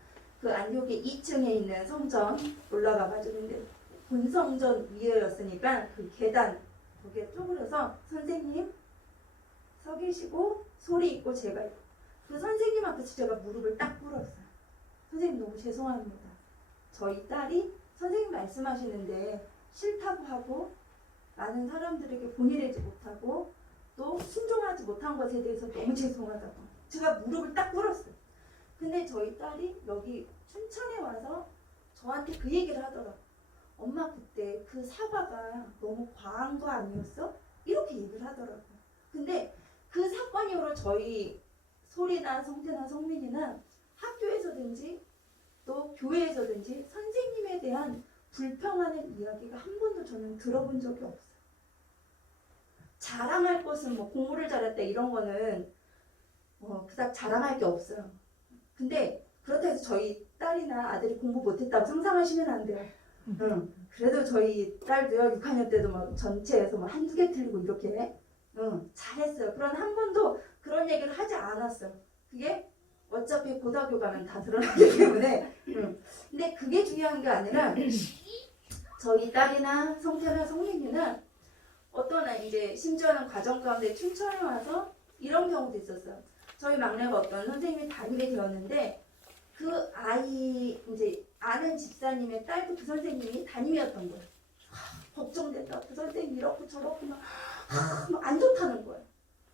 그 안디옥의 2층에 있는 성전 올라가가지고 근데 본성전 위에였으니까 그 계단 거기에 쪼그려서 선생님 서 계시고 소리 있고 제가 있고 그 선생님 앞에서 제가 무릎을 딱 꿇었어요. 선생님 너무 죄송합니다. 저희 딸이 선생님 말씀하시는데 싫다고 하고 많은 사람들에게 본일하지 못하고 또 순종하지 못한 것에 대해서 너무 죄송하다고 제가 무릎을 딱 꿇었어요. 근데 저희 딸이 여기 춘천에 와서 저한테 그 얘기를 하더라고요. 엄마 그때 그 사과가 너무 과한 거 아니었어? 이렇게 얘기를 하더라고요. 근데 그 사건 이후로 저희 소리나 성태나 성민이나 학교에서든지 또 교회에서든지 선생님에 대한 불평하는 이야기가 한 번도 저는 들어본 적이 없어요. 자랑할 것은 뭐 공부를 잘했다 이런 거는 그닥 자랑할 게 없어요. 근데 그렇다고 해서 저희 딸이나 아들이 공부 못했다고 상상하시면 안 돼요. 응. 그래도 저희 딸도요 6학년 때도 막 전체에서 막 한두 개 틀리고 이렇게 잘했어요. 그런 한 번도 그런 얘기를 하지 않았어요. 그게 어차피 고등학교 가면 다 드러나기 때문에. 근데 그게 중요한 게 아니라 저희 딸이나 성태나 성민이는 어떤 이제 심지어는 과정 가운데 춘천에 와서 이런 경우도 있었어요. 저희 막내가 어떤 선생님이 담임이 되었는데 그 아이 이제 아는 집사님의 딸도 그 선생님이 담임이었던 거예요. 걱정된다. 그 선생님 이렇고 저렇고 막 안 좋다는 거예요.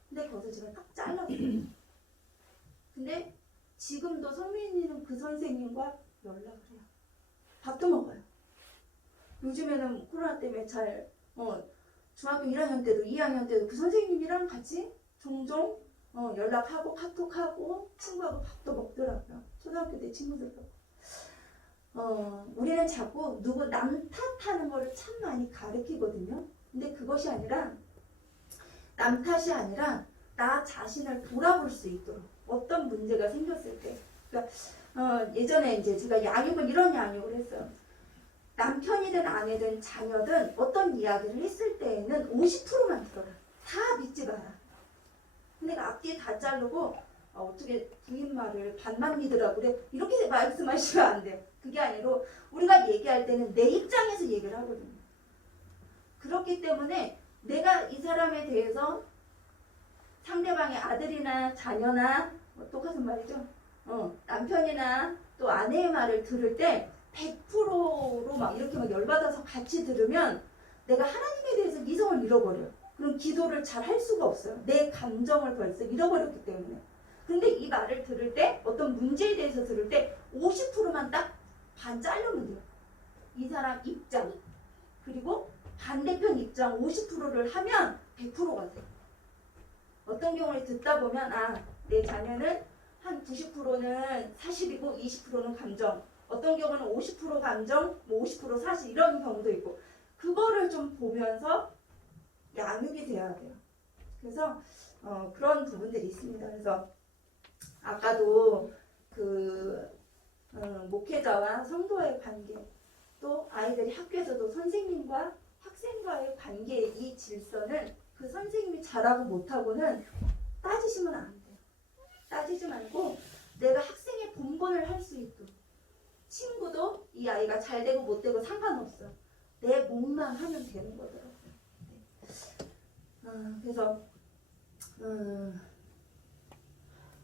근데 거기서 제가 딱 잘랐어요. 근데 지금도 성민이는 그 선생님과 연락을 해요. 밥도 먹어요. 요즘에는 코로나 때문에 잘 중학교 1학년 때도 2학년 때도 그 선생님이랑 같이 종종 연락하고 카톡하고 친구하고 밥도 먹더라고요. 초등학교 때 친구들하고. 우리는 자꾸 누구 남 탓하는 거를 참 많이 가르치거든요. 근데 그것이 아니라 남 탓이 아니라 나 자신을 돌아볼 수 있도록 어떤 문제가 생겼을 때 그러니까 예전에 이제 제가 양육을 이런 양육을 했어요. 남편이든 아내든 자녀든 어떤 이야기를 했을 때에는 50%만 들어라. 다 믿지 마라. 근데 앞뒤에 다 자르고 어떻게 부인 말을 반만 믿으라고 그래. 이렇게 말씀하시면 안 돼요. 그게 아니고 우리가 얘기할 때는 내 입장에서 얘기를 하거든요. 그렇기 때문에 내가 이 사람에 대해서 상대방의 아들이나 자녀나 똑같은 말이죠. 남편이나 또 아내의 말을 들을 때 100%로 막 이렇게 막 열받아서 같이 들으면 내가 하나님에 대해서 이성을 잃어버려요. 그럼 기도를 잘 할 수가 없어요. 내 감정을 벌써 잃어버렸기 때문에. 근데 이 말을 들을 때 어떤 문제에 대해서 들을 때 50%만 딱 반 자르면 돼요. 이 사람 입장 그리고 반대편 입장 50%를 하면 100%가 돼요. 어떤 경우를 듣다 보면 내 자녀는 한 90%는 사실이고 20%는 감정, 어떤 경우는 50% 감정, 50% 사실 이런 경우도 있고 그거를 좀 보면서 양육이 돼야 돼요. 그래서 그런 부분들이 있습니다. 그래서 아까도 목회자와 성도의 관계, 또 아이들이 학교에서도 선생님과 학생과의 관계의 이 질서는 그 선생님이 잘하고 못하고는 따지시면 안 돼요. 따지지 말고 내가 학생의 본분을 할 수 있도록 친구도 이 아이가 잘 되고 못 되고 상관없어요. 내 몸만 하면 되는 거더라고요. 그래서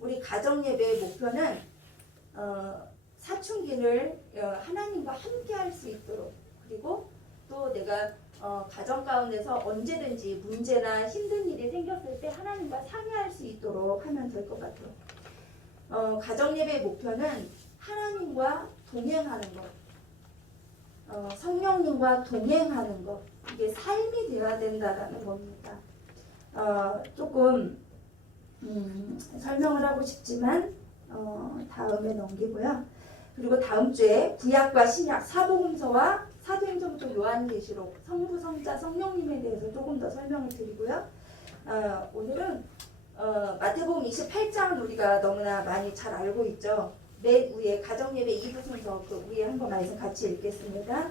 우리 가정예배의 목표는 사춘기를 하나님과 함께 할 수 있도록 그리고 또 내가 가정 가운데서 언제든지 문제나 힘든 일이 생겼을 때 하나님과 상의할 수 있도록 하면 될 것 같아요. 가정예배의 목표는 하나님과 동행하는 것, 성령님과 동행하는 것, 이게 삶이 되어야 된다는 겁니다. 조금 설명을 하고 싶지만 다음에 넘기고요. 그리고 다음 주에 구약과 신약 사복음서와 사도행전부터 요한계시록 성부, 성자, 성령님에 대해서 조금 더 설명을 드리고요. 오늘은 마태복음 28장은 우리가 너무나 많이 잘 알고 있죠. 맨 위에 가정예배 2부 순서 그 위에 한번 말씀 같이 읽겠습니다.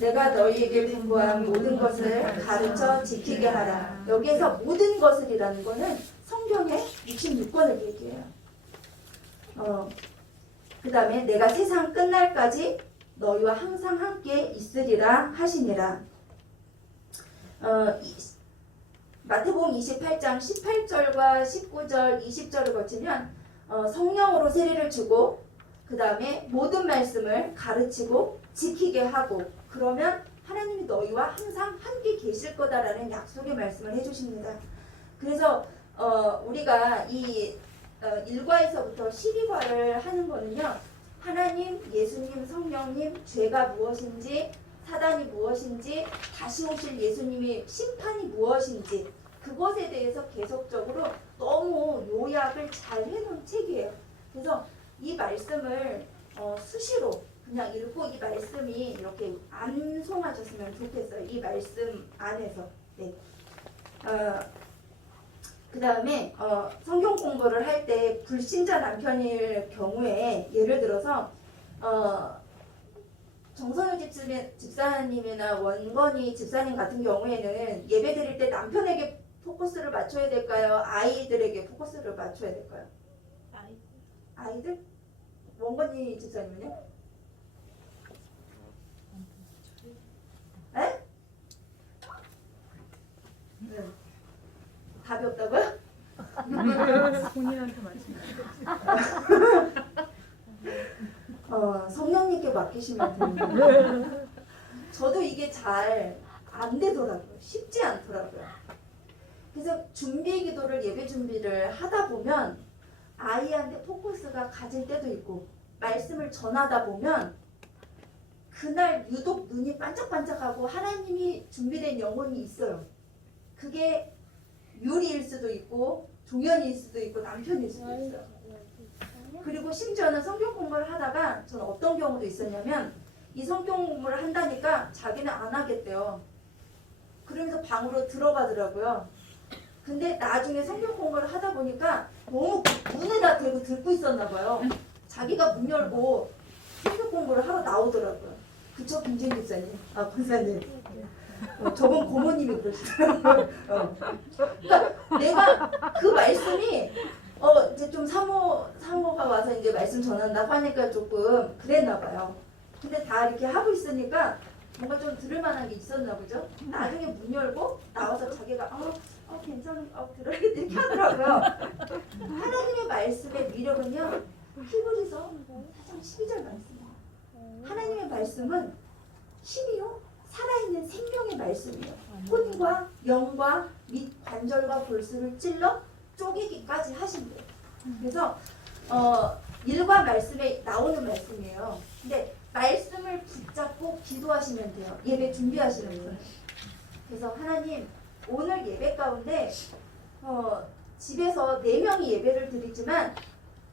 내가 너희에게 분부한 모든 것을 가르쳐 지키게 하라. 여기에서 모든 것을이라는 거는 성경의 66권을 얘기해요. 그 다음에 내가 세상 끝날까지 너희와 항상 함께 있으리라 하시니라. 마태복음 28장 18절과 19절 20절을 거치면 성령으로 세례를 주고 그 다음에 모든 말씀을 가르치고 지키게 하고 그러면 하나님이 너희와 항상 함께 계실 거다라는 약속의 말씀을 해주십니다. 그래서 우리가 이 1과에서부터 12과를 하는 거는요. 하나님, 예수님, 성령님, 죄가 무엇인지, 사단이 무엇인지, 다시 오실 예수님의 심판이 무엇인지 그것에 대해서 계속적으로 너무 요약을 잘 해놓은 책이에요. 그래서 이 말씀을 수시로 그냥 읽고 이 말씀이 이렇게 암송하셨으면 좋겠어요. 이 말씀 안에서. 네. 그 다음에 성경 공부를 할 때 불신자 남편일 경우에 예를 들어서 정선우 집사님이나 원건이 집사님 같은 경우에는 예배 드릴 때 남편에게 포커스를 맞춰야 될까요? 아이들에게 포커스를 맞춰야 될까요? 아이들? 원건이 집사님은요? 에? 네. 답이 없다고요? 본인한테 말씀. 성령님께 맡기시면 됩니다. 저도 이게 잘 안 되더라고요. 쉽지 않더라고요. 그래서 준비 기도를 예배 준비를 하다 보면 아이한테 포커스가 가질 때도 있고 말씀을 전하다 보면 그날 유독 눈이 반짝반짝하고 하나님이 준비된 영혼이 있어요. 그게 유리일 수도 있고 종현이일 수도 있고 남편일 수도 있어요. 그리고 심지어는 성경 공부를 하다가 저는 어떤 경우도 있었냐면 이 성경 공부를 한다니까 자기는 안 하겠대요. 그러면서 방으로 들어가더라고요. 근데 나중에 성경 공부를 하다 보니까 너무 문에다 대고 듣고 있었나 봐요. 자기가 문 열고 성경 공부를 하러 나오더라고요. 그쵸, 김진 집사님? 권사님. 저번 고모님이 그러시더라고요. 그러니까 내가 그 말씀이 이제 좀 사모가 와서 이제 말씀 전한다고 하니까 조금 그랬나 봐요. 근데 다 이렇게 하고 있으니까 뭔가 좀 들을 만한 게 있었나 보죠. 나중에 문 열고 나와서 자기가 들어야겠다 이렇게 하더라고요. 하나님의 말씀의 위력은요. 히브리서 4장 12절 말씀이에요. 하나님의 말씀은 힘이요. 살아있는 생명의 말씀이에요. 혼과 영과 및 관절과 골수를 찔러 쪼개기까지 하신대요. 그래서 일과 말씀에 나오는 말씀이에요. 근데 말씀을 붙잡고 기도하시면 돼요. 예배 준비하시는 분은. 그래서 하나님 오늘 예배 가운데 집에서 4명이 예배를 드리지만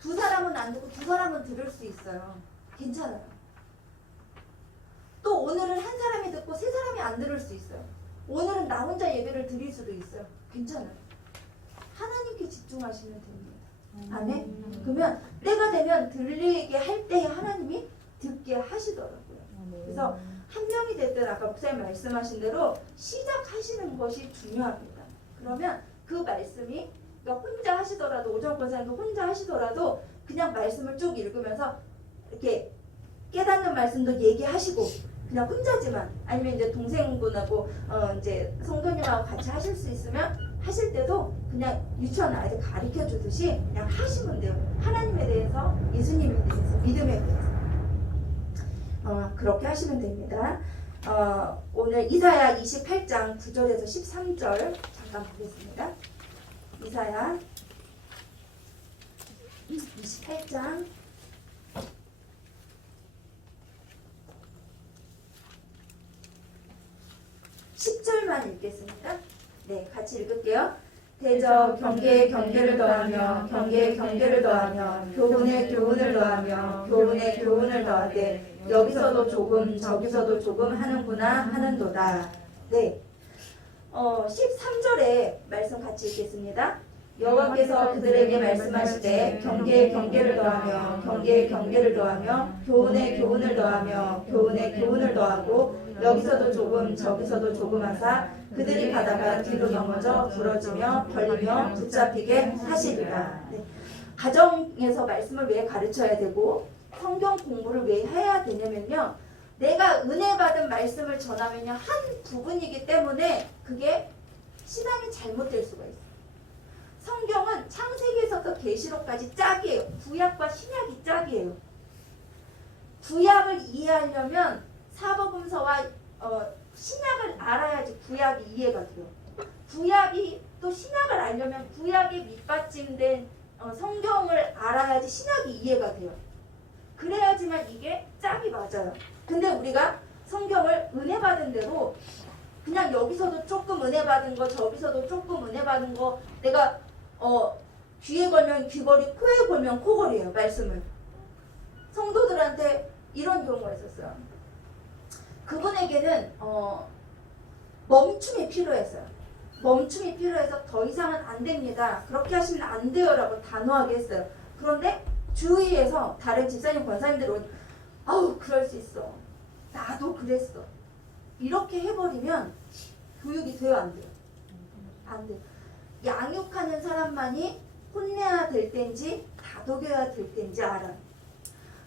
2사람은 안 듣고 2사람은 들을 수 있어요. 괜찮아요. 또 오늘은 1사람이 듣고 3사람이 안 들을 수 있어요. 오늘은 나 혼자 예배를 드릴 수도 있어요. 괜찮아요. 하나님께 집중하시면 됩니다. 아멘. 그러면 때가 되면 들리게 할 때에 하나님이 듣게 하시더라고요. 그래서 한 명이 됐든 아까 목사님 말씀하신 대로 시작하시는 것이 중요합니다. 그러면 그 말씀이 그러니까 혼자 하시더라도 오정 권사님도 혼자 하시더라도 그냥 말씀을 쭉 읽으면서 이렇게 깨닫는 말씀도 얘기하시고 그냥 혼자지만 아니면 이제 동생분하고 이제 성도님하고 같이 하실 수 있으면 하실 때도 그냥 유치원 아이들 가르쳐 주듯이 그냥 하시면 돼요. 하나님에 대해서, 예수님에 대해서, 믿음에 대해서 그렇게 하시면 됩니다. 오늘 이사야 28장 9절에서 13절 잠깐 보겠습니다. 이사야 28장 10절만 읽겠습니다. 네, 같이 읽을게요. 대저 경계에 경계를 더하며 경계에 경계를 더하며 교훈에 교훈을 더하며 교훈에 교훈을 더하되 여기서도 조금 저기서도 조금 하는구나 하는도다. 네, 13절에 말씀 같이 읽겠습니다. 여호와께서 그들에게 말씀하시되 경계에 경계를 더하며 경계에 경계를 더하며 교훈에 교훈을 더하며 교훈에 교훈을 더하고 여기서도 조금 저기서도 조금 하사 그들이 가다가 뒤로 넘어져 부러지며 벌리며 붙잡히게 하시리라. 네. 가정에서 말씀을 왜 가르쳐야 되고 성경 공부를 왜 해야 되냐면요. 내가 은혜 받은 말씀을 전하면요. 한 부분이기 때문에 그게 신앙이 잘못될 수가 있어요. 성경은 창세기에서부터 계시록까지 짝이에요. 구약과 신약이 짝이에요. 구약을 이해하려면 사복음서와 신약을 알아야지 구약이 이해가 돼요. 구약이 또 신약을 알려면 구약에 밑받침된 성경을 알아야지 신약이 이해가 돼요. 그래야지만 이게 짝이 맞아요. 근데 우리가 성경을 은혜 받은 대로 그냥 여기서도 조금 은혜 받은 거 저기서도 조금 은혜 받은 거 내가 귀에 걸면 귀걸이 코에 걸면 코걸이에요. 말씀을 성도들한테 이런 경우가 있었어요. 그분에게는 멈춤이 필요했어요. 멈춤이 필요해서 더 이상은 안 됩니다. 그렇게 하시면 안 돼요라고 단호하게 했어요. 그런데 주위에서 다른 집사님, 권사님들 오니 아우 그럴 수 있어. 나도 그랬어. 이렇게 해버리면 교육이 돼요, 안 돼요? 안 돼요. 양육하는 사람만이 혼내야 될 때인지 다독여야 될 때인지 알아요.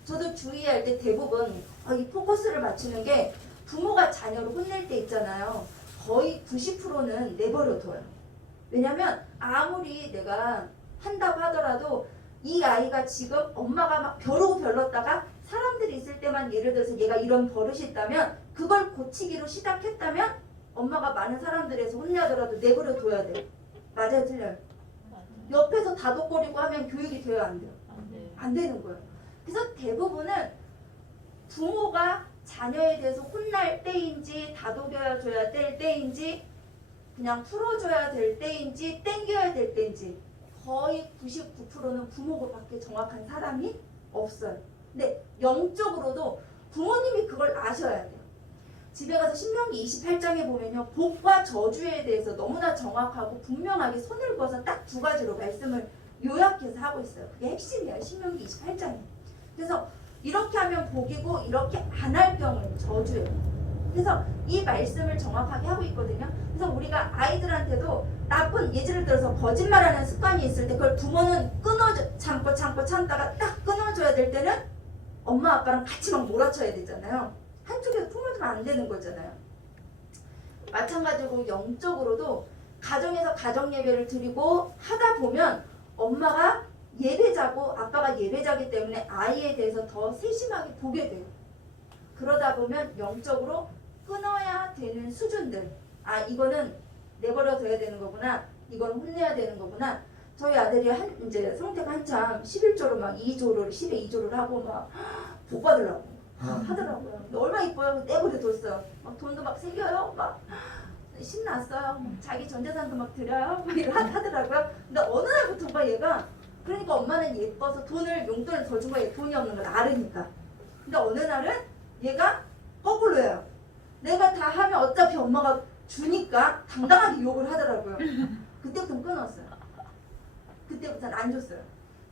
저도 주의할 때 대부분 이 포커스를 맞추는 게 부모가 자녀를 혼낼 때 있잖아요. 거의 90%는 내버려둬요. 왜냐면 아무리 내가 한다고 하더라도 이 아이가 지금 엄마가 막 벼르고 별렀다가 사람들이 있을 때만 예를 들어서 얘가 이런 버릇이 있다면 그걸 고치기로 시작했다면 엄마가 많은 사람들에서 혼내더라도 내버려둬야 돼요. 맞아요, 틀려요? 옆에서 다독거리고 하면 교육이 돼요, 안 돼요? 안 되는 거예요. 그래서 대부분은 부모가 자녀에 대해서 혼날 때인지 다독여줘야 될 때인지 그냥 풀어줘야 될 때인지 땡겨야 될 때인지 거의 99%는 부모밖에 정확한 사람이 없어요. 근데 영적으로도 부모님이 그걸 아셔야 돼요. 집에 가서 신명기 28장에 보면요. 복과 저주에 대해서 너무나 정확하고 분명하게 손을 그어서 딱 두 가지로 말씀을 요약해서 하고 있어요. 그게 핵심이에요. 신명기 28장에. 그래서 이렇게 하면 복이고 이렇게 안 할 경우는 저주예요. 그래서 이 말씀을 정확하게 하고 있거든요. 그래서 우리가 아이들한테도 나쁜 예를 들어서 거짓말하는 습관이 있을 때 그걸 부모는 참고 참다가 딱 끊어줘야 될 때는 엄마 아빠랑 같이 막 몰아쳐야 되잖아요. 한쪽에서 품어주면 안 되는 거잖아요. 마찬가지로 영적으로도 가정에서 가정 예배를 드리고 하다 보면 엄마가 예배자고 아빠가 예배자기 때문에 아이에 대해서 더 세심하게 보게 돼요. 그러다 보면 영적으로 끊어야 되는 수준들, 이거는 내버려둬야 되는 거구나, 이건 혼내야 되는 거구나. 저희 아들이 이제 성태가 한참 11조를 막 2조를 10에 2조를 하고 막 복 받으려고 하더라고요. 얼마나 이뻐요. 내버려뒀어요. 막 돈도 막 생겨요. 막 신났어요. 자기 전 재산도 막 드려요. 막 이렇게 하더라고요. 근데 어느 날부터가 얘가 그러니까 엄마는 예뻐서 용돈을 더 준 거예요. 돈이 없는 걸 알으니까. 근데 어느 날은 얘가 거꾸로 해요. 내가 다 하면 어차피 엄마가 주니까 당당하게 욕을 하더라고요. 그때부터는 끊었어요. 그때부터는 안 줬어요.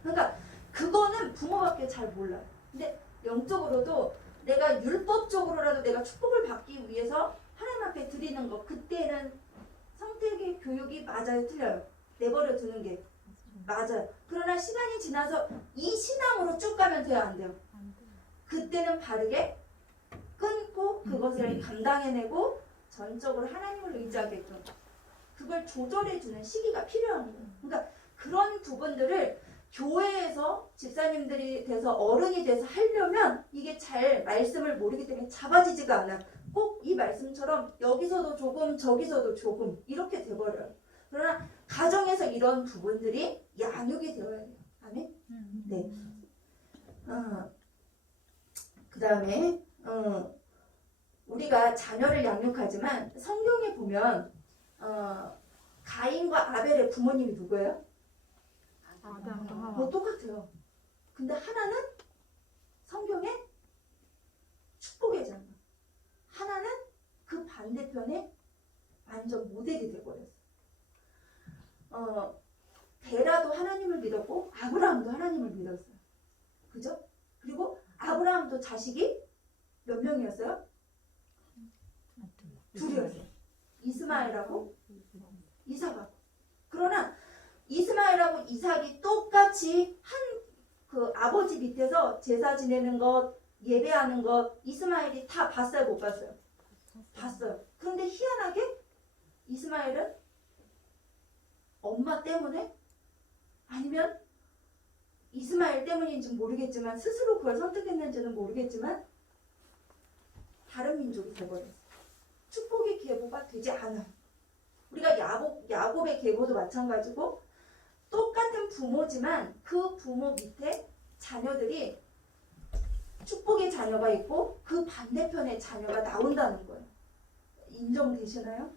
그러니까 그거는 부모밖에 잘 몰라요. 근데 영적으로도 내가 율법적으로라도 내가 축복을 받기 위해서 하나님 앞에 드리는 거, 그때는 성택의 교육이 맞아요, 틀려요? 내버려 두는 게 맞아요. 그러나 시간이 지나서 이 신앙으로 쭉 가면 돼요, 안 돼요? 그때는 바르게 끊고 그것을 감당해내고 전적으로 하나님을 의지하게끔 그걸 조절해주는 시기가 필요한 거예요. 그러니까 그런 부분들을 교회에서 집사님들이 돼서 어른이 돼서 하려면 이게 잘 말씀을 모르기 때문에 잡아지지가 않아요. 꼭 이 말씀처럼 여기서도 조금 저기서도 조금 이렇게 돼버려요. 그러나 가정에서 이런 부분들이 양육이 되어야 돼요. 아멘? 네. 그 다음에 우리가 자녀를 양육하지만 성경에 보면 가인과 아벨의 부모님이 누구예요? 똑같아요. 근데 하나는 성경의 축복의 자녀, 하나는 그 반대편에 완전 모델이 돼버렸어요. 데라도 하나님을 믿었고 아브라함도 하나님을 믿었어요. 그죠? 그리고 아브라함도 자식이 몇 명이었어요? 둘이었어요. 이스마엘하고 이삭하고. 그러나 이스마엘하고 이삭이 똑같이 그 아버지 밑에서 제사 지내는 것, 예배하는 것 이스마엘이 다 봤어요, 못 봤어요? 봤어요. 그런데 희한하게 이스마엘은 엄마 때문에 아니면 이스마엘 때문인지 모르겠지만 스스로 그걸 선택했는지는 모르겠지만 다른 민족이 되버렸어요. 축복의 계보가 되지 않아요. 우리가 야곱의 계보도 마찬가지고 똑같은 부모지만 그 부모 밑에 자녀들이 축복의 자녀가 있고 그 반대편의 자녀가 나온다는 거예요. 인정되시나요?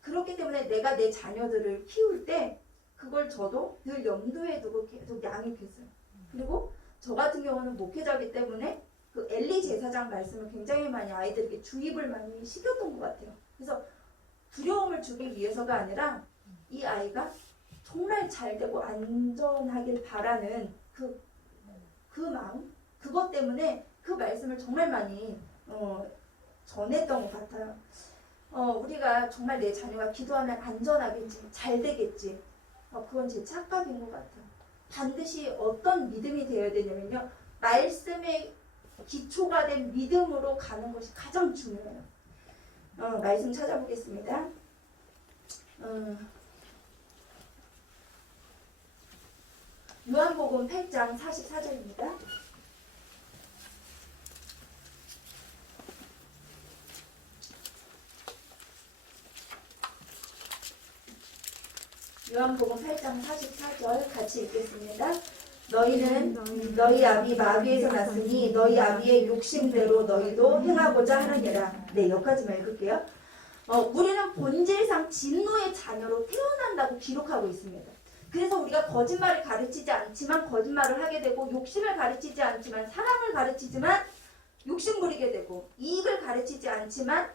그렇기 때문에 내가 내 자녀들을 키울 때 그걸 저도 늘 염두에 두고 계속 양육했어요. 그리고 저 같은 경우는 목회자이기 때문에 그 엘리 제사장 말씀을 굉장히 많이 아이들에게 주입을 많이 시켰던 것 같아요. 그래서 두려움을 상품을 주기 위해서가 아니라 이 아이가 정말 잘 되고 안전하길 바라는 그 마음, 그것 때문에 그 말씀을 정말 많이 전했던 것 같아요. 우리가 정말 내 자녀가 기도하면 안전하겠지, 잘 되겠지. 그건 제 착각인 것 같아요. 반드시 어떤 믿음이 되어야 되냐면요. 말씀의 기초가 된 믿음으로 가는 것이 가장 중요해요. 말씀 찾아보겠습니다. 요한복음 8장 44절입니다. 요한복음 8장 44절 같이 읽겠습니다. 너희는 너희 아비 마귀에서 났으니 너희 아비의 욕심대로 너희도 행하고자 하느니라. 네, 여기까지만 읽을게요. 우리는 본질상 진노의 자녀로 태어난다고 기록하고 있습니다. 그래서 우리가 거짓말을 가르치지 않지만 거짓말을 하게 되고, 욕심을 가르치지 않지만 사랑을 가르치지만 욕심 부리게 되고, 이익을 가르치지 않지만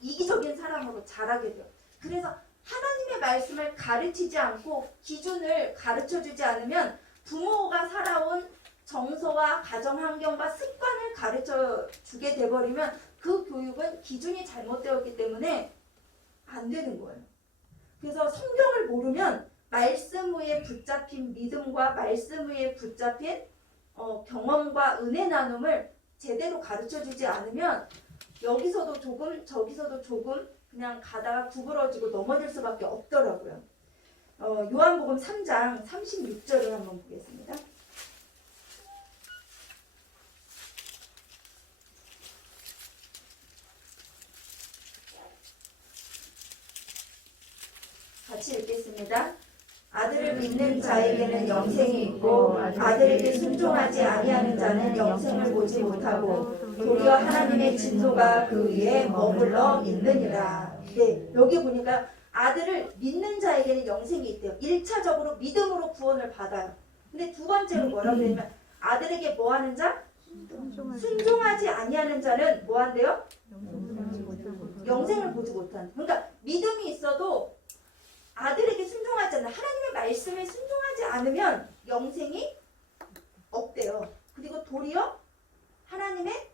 이기적인 사랑으로 자라게 돼요. 그래서 하나님의 말씀을 가르치지 않고 기준을 가르쳐주지 않으면 부모가 살아온 정서와 가정 환경과 습관을 가르쳐주게 돼버리면 그 교육은 기준이 잘못되었기 때문에 안 되는 거예요. 그래서 성경을 모르면 말씀 위에 붙잡힌 믿음과 말씀 위에 붙잡힌 경험과 은혜 나눔을 제대로 가르쳐주지 않으면 여기서도 조금 저기서도 조금 그냥 가다가 구부러지고 넘어질 수밖에 없더라고요. 요한복음 3장 36절을 한번 보겠습니다. 같이 읽겠습니다. 아들을 믿는 자에게는 영생이 있고 아들에게 순종하지 아니하는 자는 영생을 보지 못하고 도리어 하나님의 진노가 그 위에 머물러 있느니라. 네, 여기 보니까 아들을 믿는 자에게는 영생이 있대요. 1차적으로 믿음으로 구원을 받아요. 근데 두 번째로 뭐라고 되냐면 아들에게 뭐 하는 자? 순종하지 아니하는 자는 뭐 한대요? 영생을 보지 못한다. 그러니까 믿음이 있어도 아들에게 순종하지 않는, 하나님의 말씀에 순종하지 않으면 영생이 없대요. 그리고 도리어 하나님의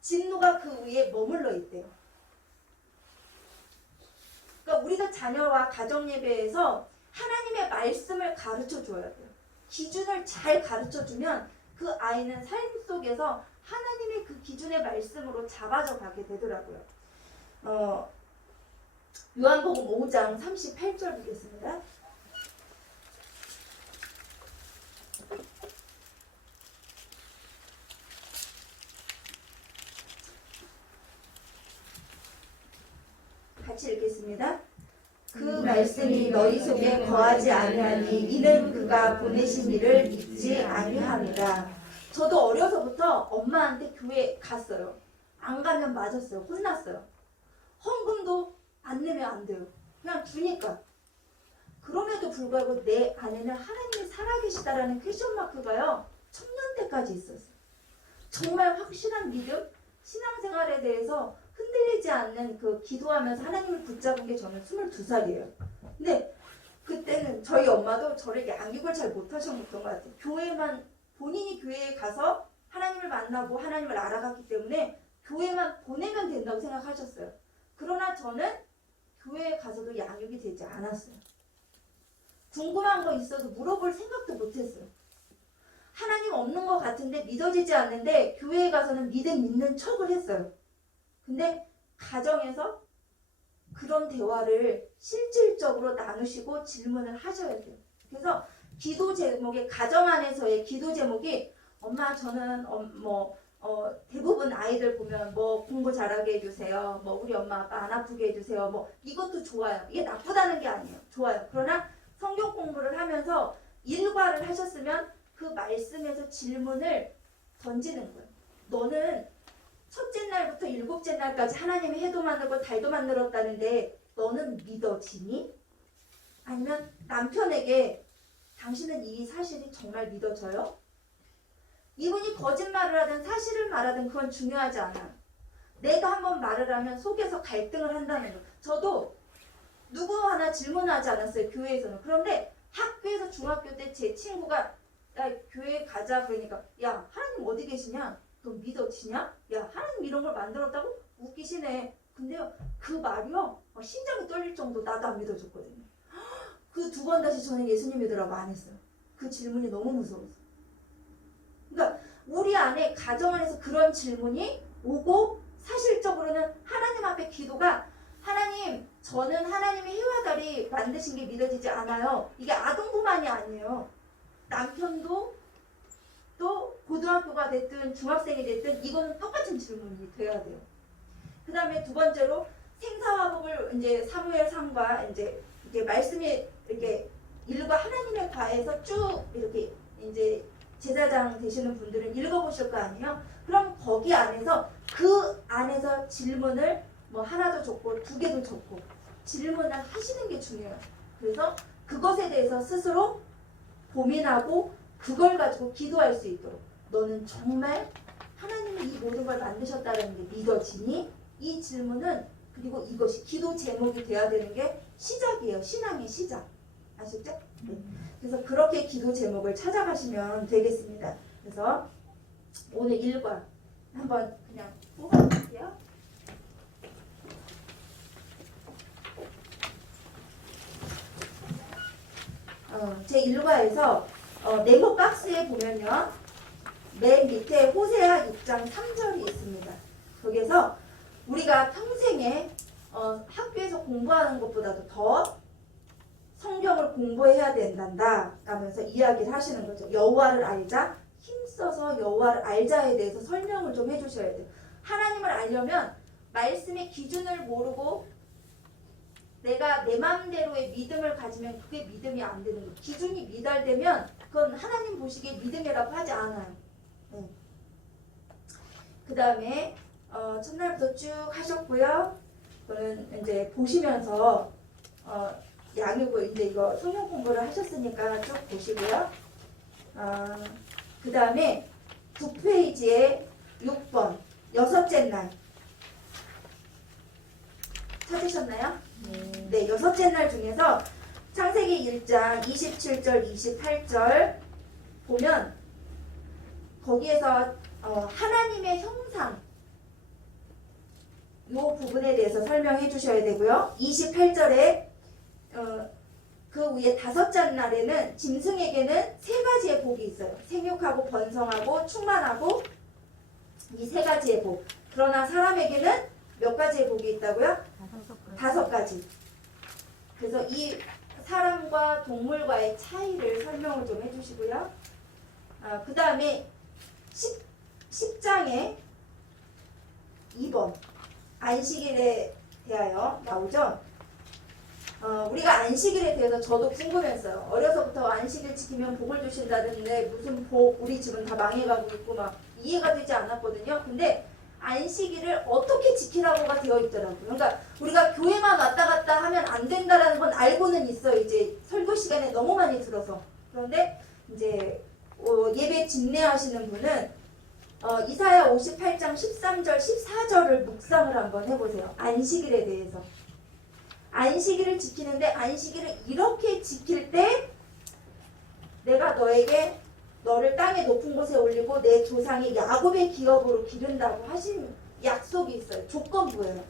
진노가 그 위에 머물러 있대요. 그러니까 우리가 자녀와 가정 예배에서 하나님의 말씀을 가르쳐 줘야 돼요. 기준을 잘 가르쳐 주면 그 아이는 삶 속에서 하나님의 그 기준의 말씀으로 잡아져 가게 되더라고요. 요한복음 5장 38절 보겠습니다. 같이 읽겠습니다. 그 말씀이 너희 속에 거하지 아니하니 이는 그가 보내신 이를 믿지 아니함이라. 저도 어려서부터 엄마한테 교회 갔어요. 안 가면 맞았어요. 혼났어요. 헌금도 안 내면 안 돼요. 그냥 주니까. 그럼에도 불구하고 내 안에는 하나님이 살아계시다라는 퀘션 마크가요. 청년 때까지 있었어요. 정말 확실한 믿음, 신앙생활에 대해서 흔들리지 않는 그 기도하면서 하나님을 붙잡은 게 저는 22살이에요. 근데 그때는 저희 엄마도 저를 양육을 잘 못하셨던 것 같아요. 교회만, 본인이 교회에 가서 하나님을 만나고 하나님을 알아갔기 때문에 교회만 보내면 된다고 생각하셨어요. 그러나 저는 교회에 가서도 양육이 되지 않았어요. 궁금한 거 있어도 물어볼 생각도 못했어요. 하나님 없는 것 같은데 믿어지지 않는데 교회에 가서는 믿는 척을 했어요. 근데 가정에서 그런 대화를 실질적으로 나누시고 질문을 하셔야 돼요. 그래서 기도 제목의, 가정 안에서의 기도 제목이, 엄마 저는 대부분 아이들 보면 뭐 공부 잘하게 해주세요, 뭐 우리 엄마 아빠 안 아프게 해주세요, 뭐 이것도 좋아요. 이게 나쁘다는 게 아니에요. 좋아요. 그러나 성경 공부를 하면서 일과를 하셨으면 그 말씀에서 질문을 던지는 거예요. 너는 첫째 날부터 일곱째 날까지 하나님이 해도 만들고 달도 만들었다는데 너는 믿어지니? 아니면 남편에게 당신은 이 사실이 정말 믿어져요? 이분이 거짓말을 하든 사실을 말하든 그건 중요하지 않아요. 내가 한번 말을 하면 속에서 갈등을 한다는 거. 저도 누구 하나 질문하지 않았어요, 교회에서는. 그런데 학교에서 중학교 때 제 친구가 야, 교회 가자 그러니까 야, 하나님 어디 계시냐? 너 믿어지냐? 야, 하나님 이런 걸 만들었다고? 웃기시네. 근데요, 그 말이요, 심장이 떨릴 정도 나도 안 믿어졌거든요. 그 두 번 다시 저는 예수님 믿으라고 안 했어요. 그 질문이 너무 무서워서. 그러니까 우리 안에 가정 안에서 그런 질문이 오고 사실적으로는 하나님 앞에 기도가 하나님, 저는 하나님의 해와 달이 만드신 게 믿어지지 않아요. 이게 아동뿐만이 아니에요. 남편도 또 고등학교가 됐든 중학생이 됐든 이거는 똑같은 질문이 돼야 돼요. 그 다음에 두 번째로 생사화복을 이제 사무엘상과 이제 말씀이 이렇게 일과 하나님의 과에서 쭉 이렇게 이제 제사장 되시는 분들은 읽어보실 거 아니에요? 그럼 거기 안에서 그 안에서 질문을 뭐 하나도 적고 두 개도 적고 질문을 하시는 게 중요해요. 그래서 그것에 대해서 스스로 고민하고 그걸 가지고 기도할 수 있도록 너는 정말 하나님이 이 모든 걸 만드셨다는 게 믿어지니? 이 질문은 그리고 이것이 기도 제목이 돼야 되는 게 시작이에요. 신앙의 시작. 아셨죠? 네. 그래서 그렇게 기도 제목을 찾아가시면 되겠습니다. 그래서 오늘 1과 한번 그냥 뽑아볼게요. 제 1과에서 네모 박스에 보면요. 맨 밑에 호세아 6장 3절이 있습니다. 거기에서 우리가 평생에 학교에서 공부하는 것보다도 더 성경을 공부해야 된단다 라면서 이야기를 하시는 거죠. 여호와를 알자, 힘써서 여호와를 알자에 대해서 설명을 좀 해주셔야 돼요. 하나님을 알려면 말씀의 기준을 모르고 내가 내 마음대로의 믿음을 가지면 그게 믿음이 안 되는 거예요. 기준이 미달되면 그건 하나님 보시기에 믿음이라고 하지 않아요. 네. 그 다음에 첫날부터 쭉 하셨고요. 그거는 이제 보시면서 양육을 이제 이거 성경 공부를 하셨으니까 쭉 보시고요. 그 다음에 9페이지에 6번 여섯째 날 찾으셨나요? 네, 여섯째 날 중에서 창세기 1장 27절 28절 보면 거기에서 하나님의 형상 이 부분에 대해서 설명해 주셔야 되고요. 28절에 그 위에 다섯째 날에는 짐승에게는 세 가지의 복이 있어요. 생육하고 번성하고 충만하고 이 세 가지의 복. 그러나 사람에게는 몇 가지의 복이 있다고요? 5가지. 그래서 이 사람과 동물과의 차이를 설명을 좀 해주시고요. 그 다음에 10장에 2번 안식일에 대하여 나오죠. 우리가 안식일에 대해서 저도 궁금했어요. 어려서부터 안식일 지키면 복을 주신다는데 무슨 복, 우리 집은 다 망해가고 있고 막 이해가 되지 않았거든요. 근데 안식일을 어떻게 지키라고가 되어 있더라고요. 그러니까 우리가 교회만 왔다 갔다 하면 안 된다라는 건 알고는 있어요. 이제 설교 시간에 너무 많이 들어서. 그런데 이제 예배 집례하시는 분은 이사야 58장 13절 14절을 묵상을 한번 해보세요. 안식일에 대해서. 안식일을 지키는데 안식일을 이렇게 지킬 때 내가 너를 땅의 높은 곳에 올리고 내 조상이 야곱의 기업으로 기른다고 하신 약속이 있어요. 조건부예요.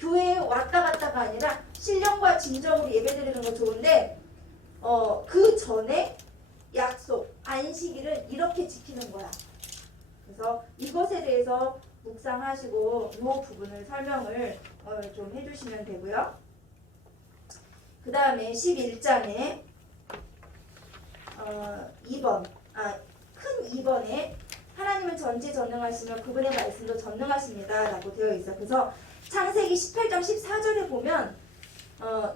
교회에 왔다 갔다가 아니라 신령과 진정으로 예배드리는 거 좋은데 그 전에 약속, 안식일을 이렇게 지키는 거야. 그래서 이것에 대해서 묵상하시고 이 부분을 설명을 좀 해주시면 되고요. 그 다음에 11장에 2번, 큰 2번에 하나님은 전지전능하시며 그분의 말씀도 전능하십니다 라고 되어 있어요. 그래서 창세기 18장 14절에 보면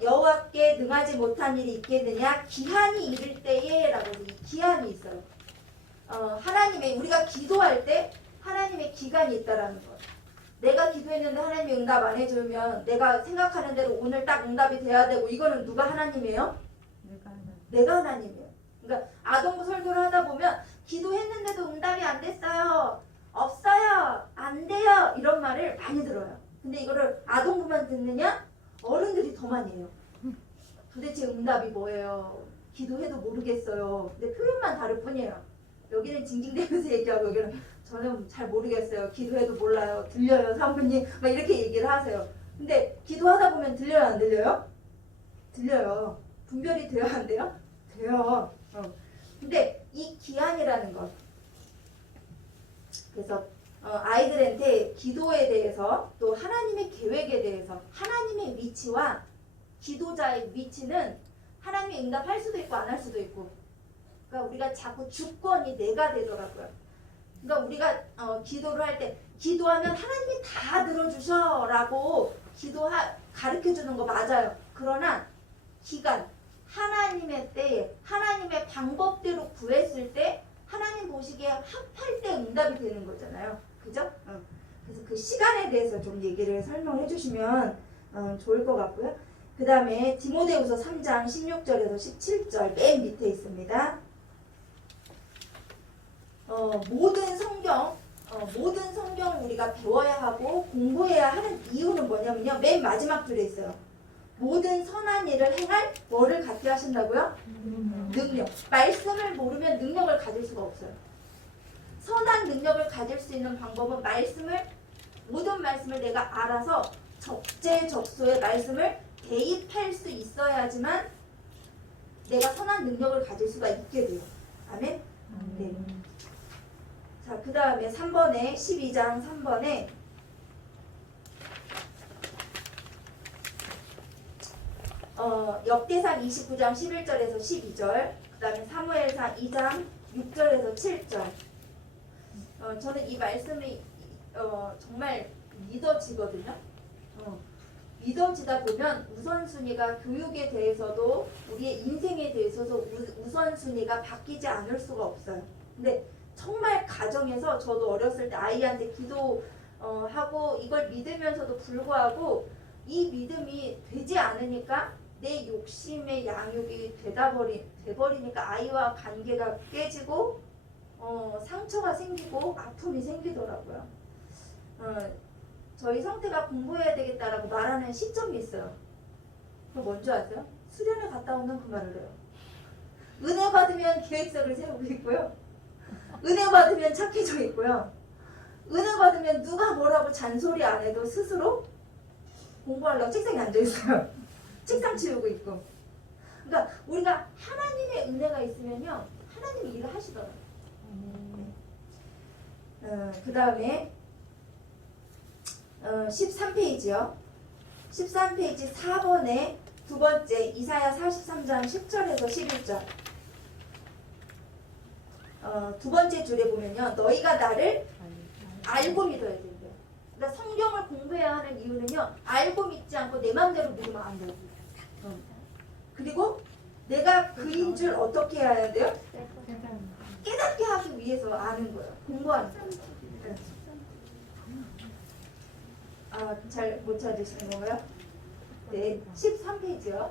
여호와께 능하지 못한 일이 있겠느냐 기한이 이를 때에 라고 이 기한이 있어요. 하나님의 우리가 기도할 때 하나님의 기간이 있다라는 거예요. 내가 기도했는데 하나님이 응답 안 해주면 내가 생각하는 대로 오늘 딱 응답이 돼야 되고 이거는 누가 하나님이에요? 내가 하나님이에요. 그러니까 아동부 설교를 하다 보면 기도했는데도 응답이 안 됐어요. 없어요, 안 돼요 이런 말을 많이 들어요. 근데 이거를 아동부만 듣느냐? 어른들이 더 많이 해요. 도대체 응답이 뭐예요? 기도해도 모르겠어요. 근데 표현만 다를 뿐이에요. 여기는 징징대면서 얘기하고 여기는 저는 잘 모르겠어요. 기도해도 몰라요. 들려요 사모님 막 이렇게 얘기를 하세요. 근데 기도하다 보면 들려요 안 들려요? 들려요. 분별이 돼요 안 돼요? 돼요. 근데 이 기한이라는 것, 그래서 아이들한테 기도에 대해서 또 하나님의 계획에 대해서 하나님의 위치와 기도자의 위치는 하나님이 응답할 수도 있고 안 할 수도 있고, 그러니까 우리가 자꾸 주권이 내가 되더라고요. 그러니까 우리가 기도를 할 때 기도하면 하나님이 다 들어주셔라고 가르쳐주는 거 맞아요. 그러나 기간, 하나님의 때에 하나님의 방법대로 구했을 때 하나님 보시기에 합할 때 응답이 되는 거잖아요. 그죠? 그래서 그 시간에 대해서 좀 얘기를 설명해 주시면 좋을 것 같고요. 그 다음에 디모데후서 3장 16절에서 17절 맨 밑에 있습니다. 모든 성경을 우리가 배워야 하고 공부해야 하는 이유는 뭐냐면요. 맨 마지막 줄에 있어요. 모든 선한 일을 행할 뭐를 갖게 하신다고요? 능력. 말씀을 모르면 능력을 가질 수가 없어요. 선한 능력을 가질 수 있는 방법은 모든 말씀을 내가 알아서 적재적소의 말씀을 대입할 수 있어야지만 내가 선한 능력을 가질 수가 있게 돼요. 아멘? 네. 자, 그 다음에 3번에 12장 3번에 역대상 29장 11절에서 12절, 그 다음에 사무엘상 2장 6절에서 7절. 저는 이 말씀이 정말 믿어지거든요. 믿어지다 보면 우선순위가 교육에 대해서도 우리의 인생에 대해서도 우선순위가 바뀌지 않을 수가 없어요. 근데 정말 가정에서 저도 어렸을 때 아이한테 기도하고 이걸 믿으면서도 불구하고 이 믿음이 되지 않으니까 내 욕심의 양육이 돼버리니까 아이와 관계가 깨지고 상처가 생기고 아픔이 생기더라고요. 저희 성태가 공부해야 되겠다라고 말하는 시점이 있어요. 그거 뭔지 아세요? 수련회 갔다 오면 그 말을 해요. 은혜 받으면 계획서를 세우고 있고요. 은혜 받으면 착해져 있고요. 은혜 받으면 누가 뭐라고 잔소리 안 해도 스스로 공부하려고 책상에 앉아 있어요. 책상 치우고 있고. 그러니까 우리가 하나님의 은혜가 있으면요, 하나님이 일을 하시더라고요. 그 다음에 13페이지요. 13페이지 4번에 두 번째 이사야 43장 10절에서 11절. 두 번째 줄에 보면요, 너희가 나를 알고 믿어야 된대요. 그러니까 성경을 공부해야 하는 이유는요, 알고 믿지 않고 내 마음대로 믿으면 안 돼요. 그리고 내가 그인 줄 어떻게 해야 돼요? 깨닫게 하기 위해서 아는 거예요. 공부하는 거예요. 잘 못 찾으시는 건가요? 네, 13페이지요.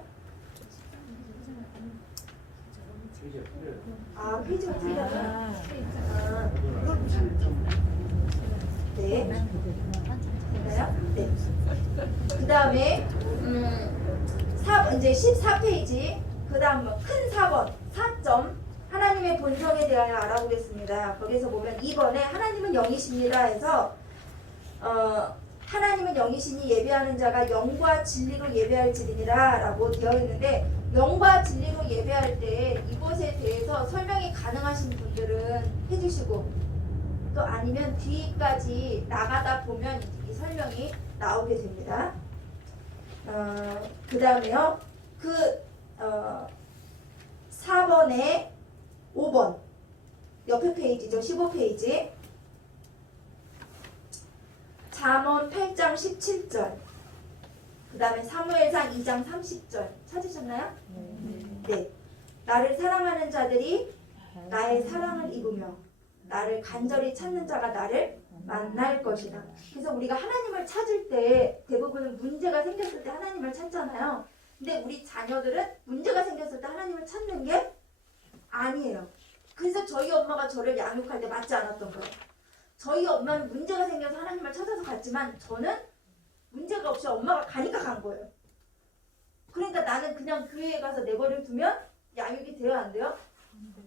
페이지가 틀려요? 네. 됐나요? 네. 그 다음에 이제 14페이지. 그 다음 큰 4번 4점 하나님의 본성에 대하여 알아보겠습니다. 거기서 보면 2번에 하나님은 영이십니다 해서 하나님은 영이시니 예배하는 자가 영과 진리로 예배할지니라 라고 되어 있는데, 영과 진리로 예배할 때 이것에 대해서 설명이 가능하신 분들은 해주시고, 또 아니면 뒤까지 나가다 보면 이 설명이 나오게 됩니다. 그 다음에요, 4번에 5번 옆에 페이지죠. 15페이지 잠언 8장 17절, 그 다음에 사무엘상 2장 30절 찾으셨나요? 네. 나를 사랑하는 자들이 나의 사랑을 입으며 나를 간절히 찾는 자가 나를 만날 것이다. 그래서 우리가 하나님을 찾을 때 대부분 문제가 생겼을 때 하나님을 찾잖아요. 근데 우리 자녀들은 문제가 생겼을 때 하나님을 찾는 게 아니에요. 그래서 저희 엄마가 저를 양육할 때 맞지 않았던 거예요. 저희 엄마는 문제가 생겨서 하나님을 찾아서 갔지만 저는 문제가 없이 엄마가 가니까 간 거예요. 그러니까 나는 그냥 교회에 가서 내버려 두면 양육이 돼요, 안 돼요?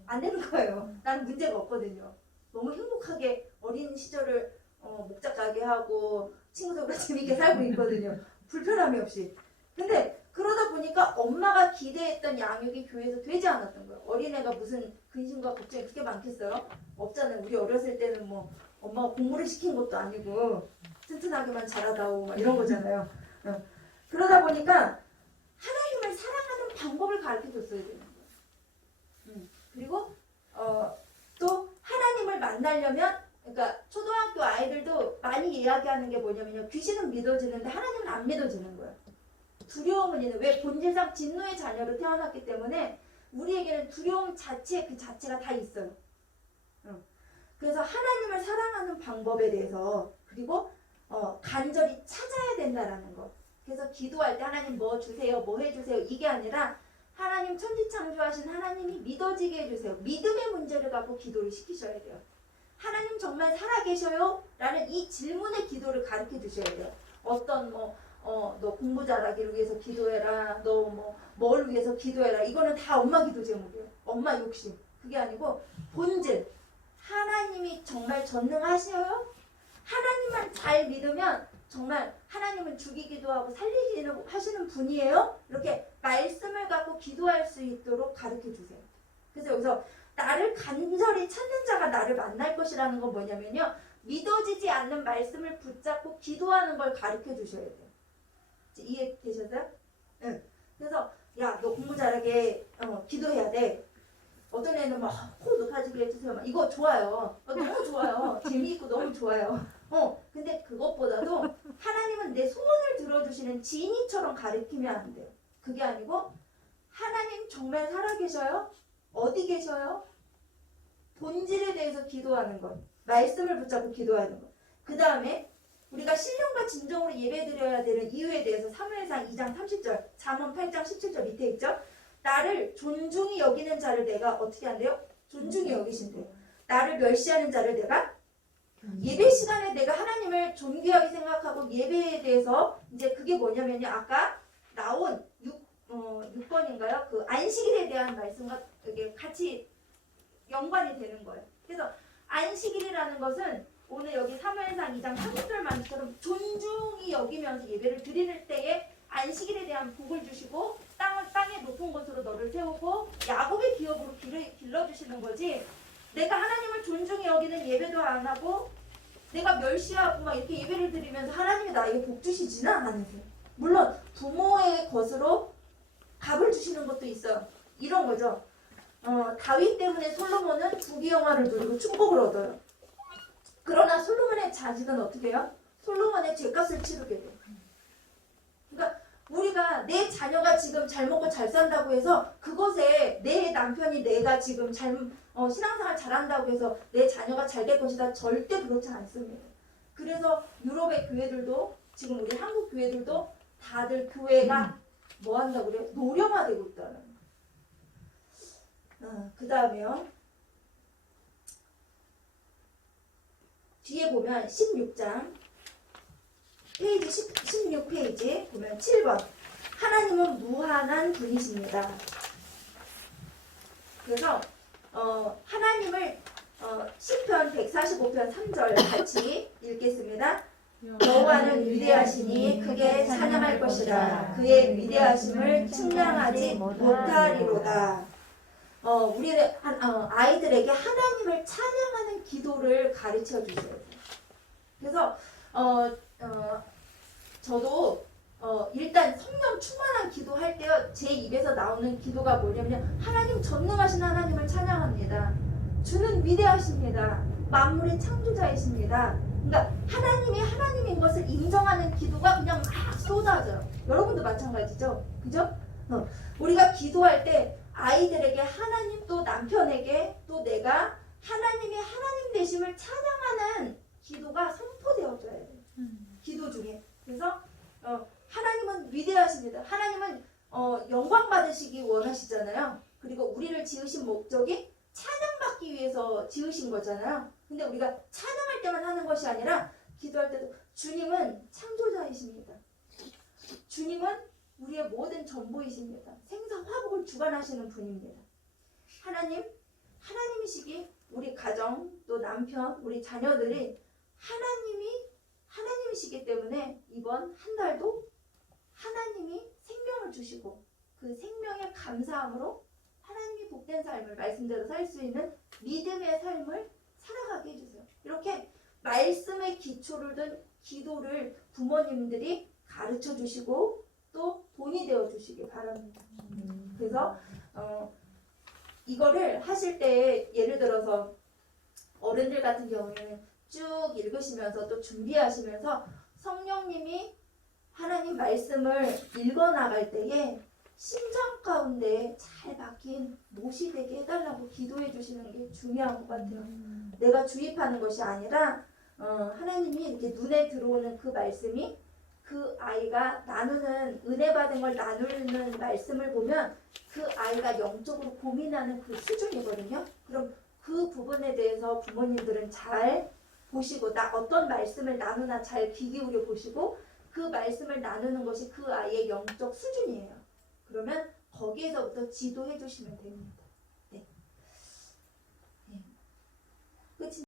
안 되는 거예요. 나는 문제가 없거든요. 너무 행복하게 어린 시절을 목자 가게 하고 친구들과 재밌게 살고 있거든요. 불편함이 없이. 근데 그러다 보니까 엄마가 기대했던 양육이 교회에서 되지 않았던 거예요. 어린애가 무슨 근심과 걱정이 그렇게 많겠어요? 없잖아요. 우리 어렸을 때는 뭐 엄마가 공부를 시킨 것도 아니고 튼튼하게만 자라다오 막 이런 거잖아요. 그러다 보니까 하나님을 사랑하는 방법을 가르쳐 줬어야 되는 거예요. 그리고 또 하나님을 만나려면 그러니까 초등학교 아이들도 많이 이야기하는 게 뭐냐면요. 귀신은 믿어지는데 하나님은 안 믿어지는 거예요. 두려움은 있는 왜 본질상 진노의 자녀로 태어났기 때문에 우리에게는 두려움 자체 그 자체가 다 있어요. 그래서 하나님을 사랑하는 방법에 대해서 그리고 간절히 찾아야 된다라는 거. 그래서 기도할 때 하나님 뭐 주세요, 뭐 해주세요 이게 아니라 하나님 천지창조하신 하나님이 믿어지게 해주세요. 믿음의 문제를 갖고 기도를 시키셔야 돼요. 하나님 정말 살아계셔요? 라는 이 질문의 기도를 가르쳐 주셔야 돼요. 어떤 너 공부 잘하기를 위해서 기도해라. 너 뭘 위해서 기도해라. 이거는 다 엄마 기도 제목이에요. 엄마 욕심. 그게 아니고 본질. 하나님이 정말 전능하셔요? 하나님만 잘 믿으면 정말 하나님은 죽이기도 하고 살리기도 하시는 분이에요? 이렇게 말씀을 갖고 기도할 수 있도록 가르쳐 주세요. 그래서 여기서 나를 간절히 찾는 자가 나를 만날 것이라는 건 뭐냐면요. 믿어지지 않는 말씀을 붙잡고 기도하는 걸 가르쳐 주셔야 돼요. 이해되셨어요? 응. 그래서 야, 너 공부 잘하게 기도해야 돼. 어떤 애는 막 코 높아지게 해주세요. 막 이거 좋아요. 너무 좋아요. 재미있고 너무 좋아요. 근데 그것보다도 하나님은 내 소원을 들어주시는 지니처럼 가르치면 안 돼요. 그게 아니고 하나님 정말 살아계셔요? 어디 계셔요? 본질에 대해서 기도하는 것. 말씀을 붙잡고 기도하는 것. 그 다음에 우리가 신령과 진정으로 예배드려야 되는 이유에 대해서 사무엘상 2장 30절, 잠언 8장 17절 밑에 있죠? 나를 존중히 여기는 자를 내가 어떻게 한대요? 존중히 여기신대요. 나를 멸시하는 자를 내가 예배 시간에 내가 하나님을 존귀하게 생각하고 예배에 대해서 이제 그게 뭐냐면요. 아까 나온 6번인가요? 그 안식일에 대한 말씀과 이게 같이 연관이 되는 거예요. 그래서 안식일이라는 것은 오늘 여기 사무엘상 2장 30절 말씀처럼 존중히 여기면서 예배를 드릴 때에 안식일에 대한 복을 주시고 땅의 높은 곳으로 너를 세우고 야곱의 기업으로 길러주시는 거지. 내가 하나님을 존중히 여기는 예배도 안 하고 내가 멸시하고 막 이렇게 예배를 드리면서 하나님이 나에게 복 주시지는 않으세요. 물론 부모의 것으로 값을 주시는 것도 있어요. 이런 거죠. 다윗 때문에 솔로몬은 부귀영화를 누리고 축복을 얻어요. 그러나 솔로몬의 자식은 어떻게 해요? 솔로몬의 죄값을 치르게 돼요. 그러니까 우리가 내 자녀가 지금 잘 먹고 잘 산다고 해서 그것에 내 남편이 내가 지금 신앙생활 잘한다고 해서 내 자녀가 잘 될 것이다. 절대 그렇지 않습니다. 그래서 유럽의 교회들도 지금 우리 한국 교회들도 다들 교회가 뭐 한다고 그래요? 노령화되고 있다는. 그 다음에요. 뒤에 보면 16장 페이지 16페이지 보면 7번 하나님은 무한한 분이십니다. 그래서 하나님을 시편 145편 3절 같이 읽겠습니다. 여호와는 위대하시니 크게 찬양할 것이라 그의 위대하심을 측량하지 못하리로다. 우리 아이들에게 하나님을 찬양하는 기도를 가르쳐 주셔야 돼요. 그래서 저도 일단 성령 충만한 기도할 때요, 제 입에서 나오는 기도가 뭐냐면 하나님 전능하신 하나님을 찬양합니다. 주는 위대하십니다. 만물의 창조자이십니다. 그러니까 하나님이 하나님인 것을 인정하는 기도가 그냥 막 쏟아져요. 여러분도 마찬가지죠? 그죠? 우리가 기도할 때 아이들에게 하나님 또 남편에게 또 내가 하나님이 하나님 되심을 찬양하는 기도가 선포되어져야 돼요. 기도 중에. 그래서 하나님은 위대하십니다. 하나님은 영광 받으시기 원하시잖아요. 그리고 우리를 지으신 목적이 찬양받기 위해서 지으신 거잖아요. 근데 우리가 찬양할 때만 하는 것이 아니라 기도할 때도 주님은 창조자이십니다. 주님은 우리의 모든 전부이십니다. 생사 화복을 주관하시는 분입니다. 하나님이시기 우리 가정 또 남편 우리 자녀들이 하나님이시기 때문에 이번 한 달도 하나님이 생명을 주시고 그 생명의 감사함으로 하나님이 복된 삶을 말씀대로 살 수 있는 믿음의 삶을 살아가게 해주세요. 이렇게 말씀의 기초를 둔 기도를 부모님들이 가르쳐 주시고 또 돈이 되어 주시기 바랍니다. 그래서 이거를 하실 때 예를 들어서 어른들 같은 경우에는 쭉 읽으시면서 또 준비하시면서 성령님이 하나님 말씀을 읽어 나갈 때에 심장 가운데 잘 박힌 못이 되게 해달라고 기도해 주시는 게 중요한 것 같아요. 내가 주입하는 것이 아니라 하나님이 이렇게 눈에 들어오는 그 말씀이 그 아이가 나누는 은혜 받은 걸 나누는 말씀을 보면 그 아이가 영적으로 고민하는 그 수준이거든요. 그럼 그 부분에 대해서 부모님들은 잘 보시고 나 어떤 말씀을 나누나 잘 귀 기울여 보시고 그 말씀을 나누는 것이 그 아이의 영적 수준이에요. 그러면 거기에서부터 지도해 주시면 됩니다.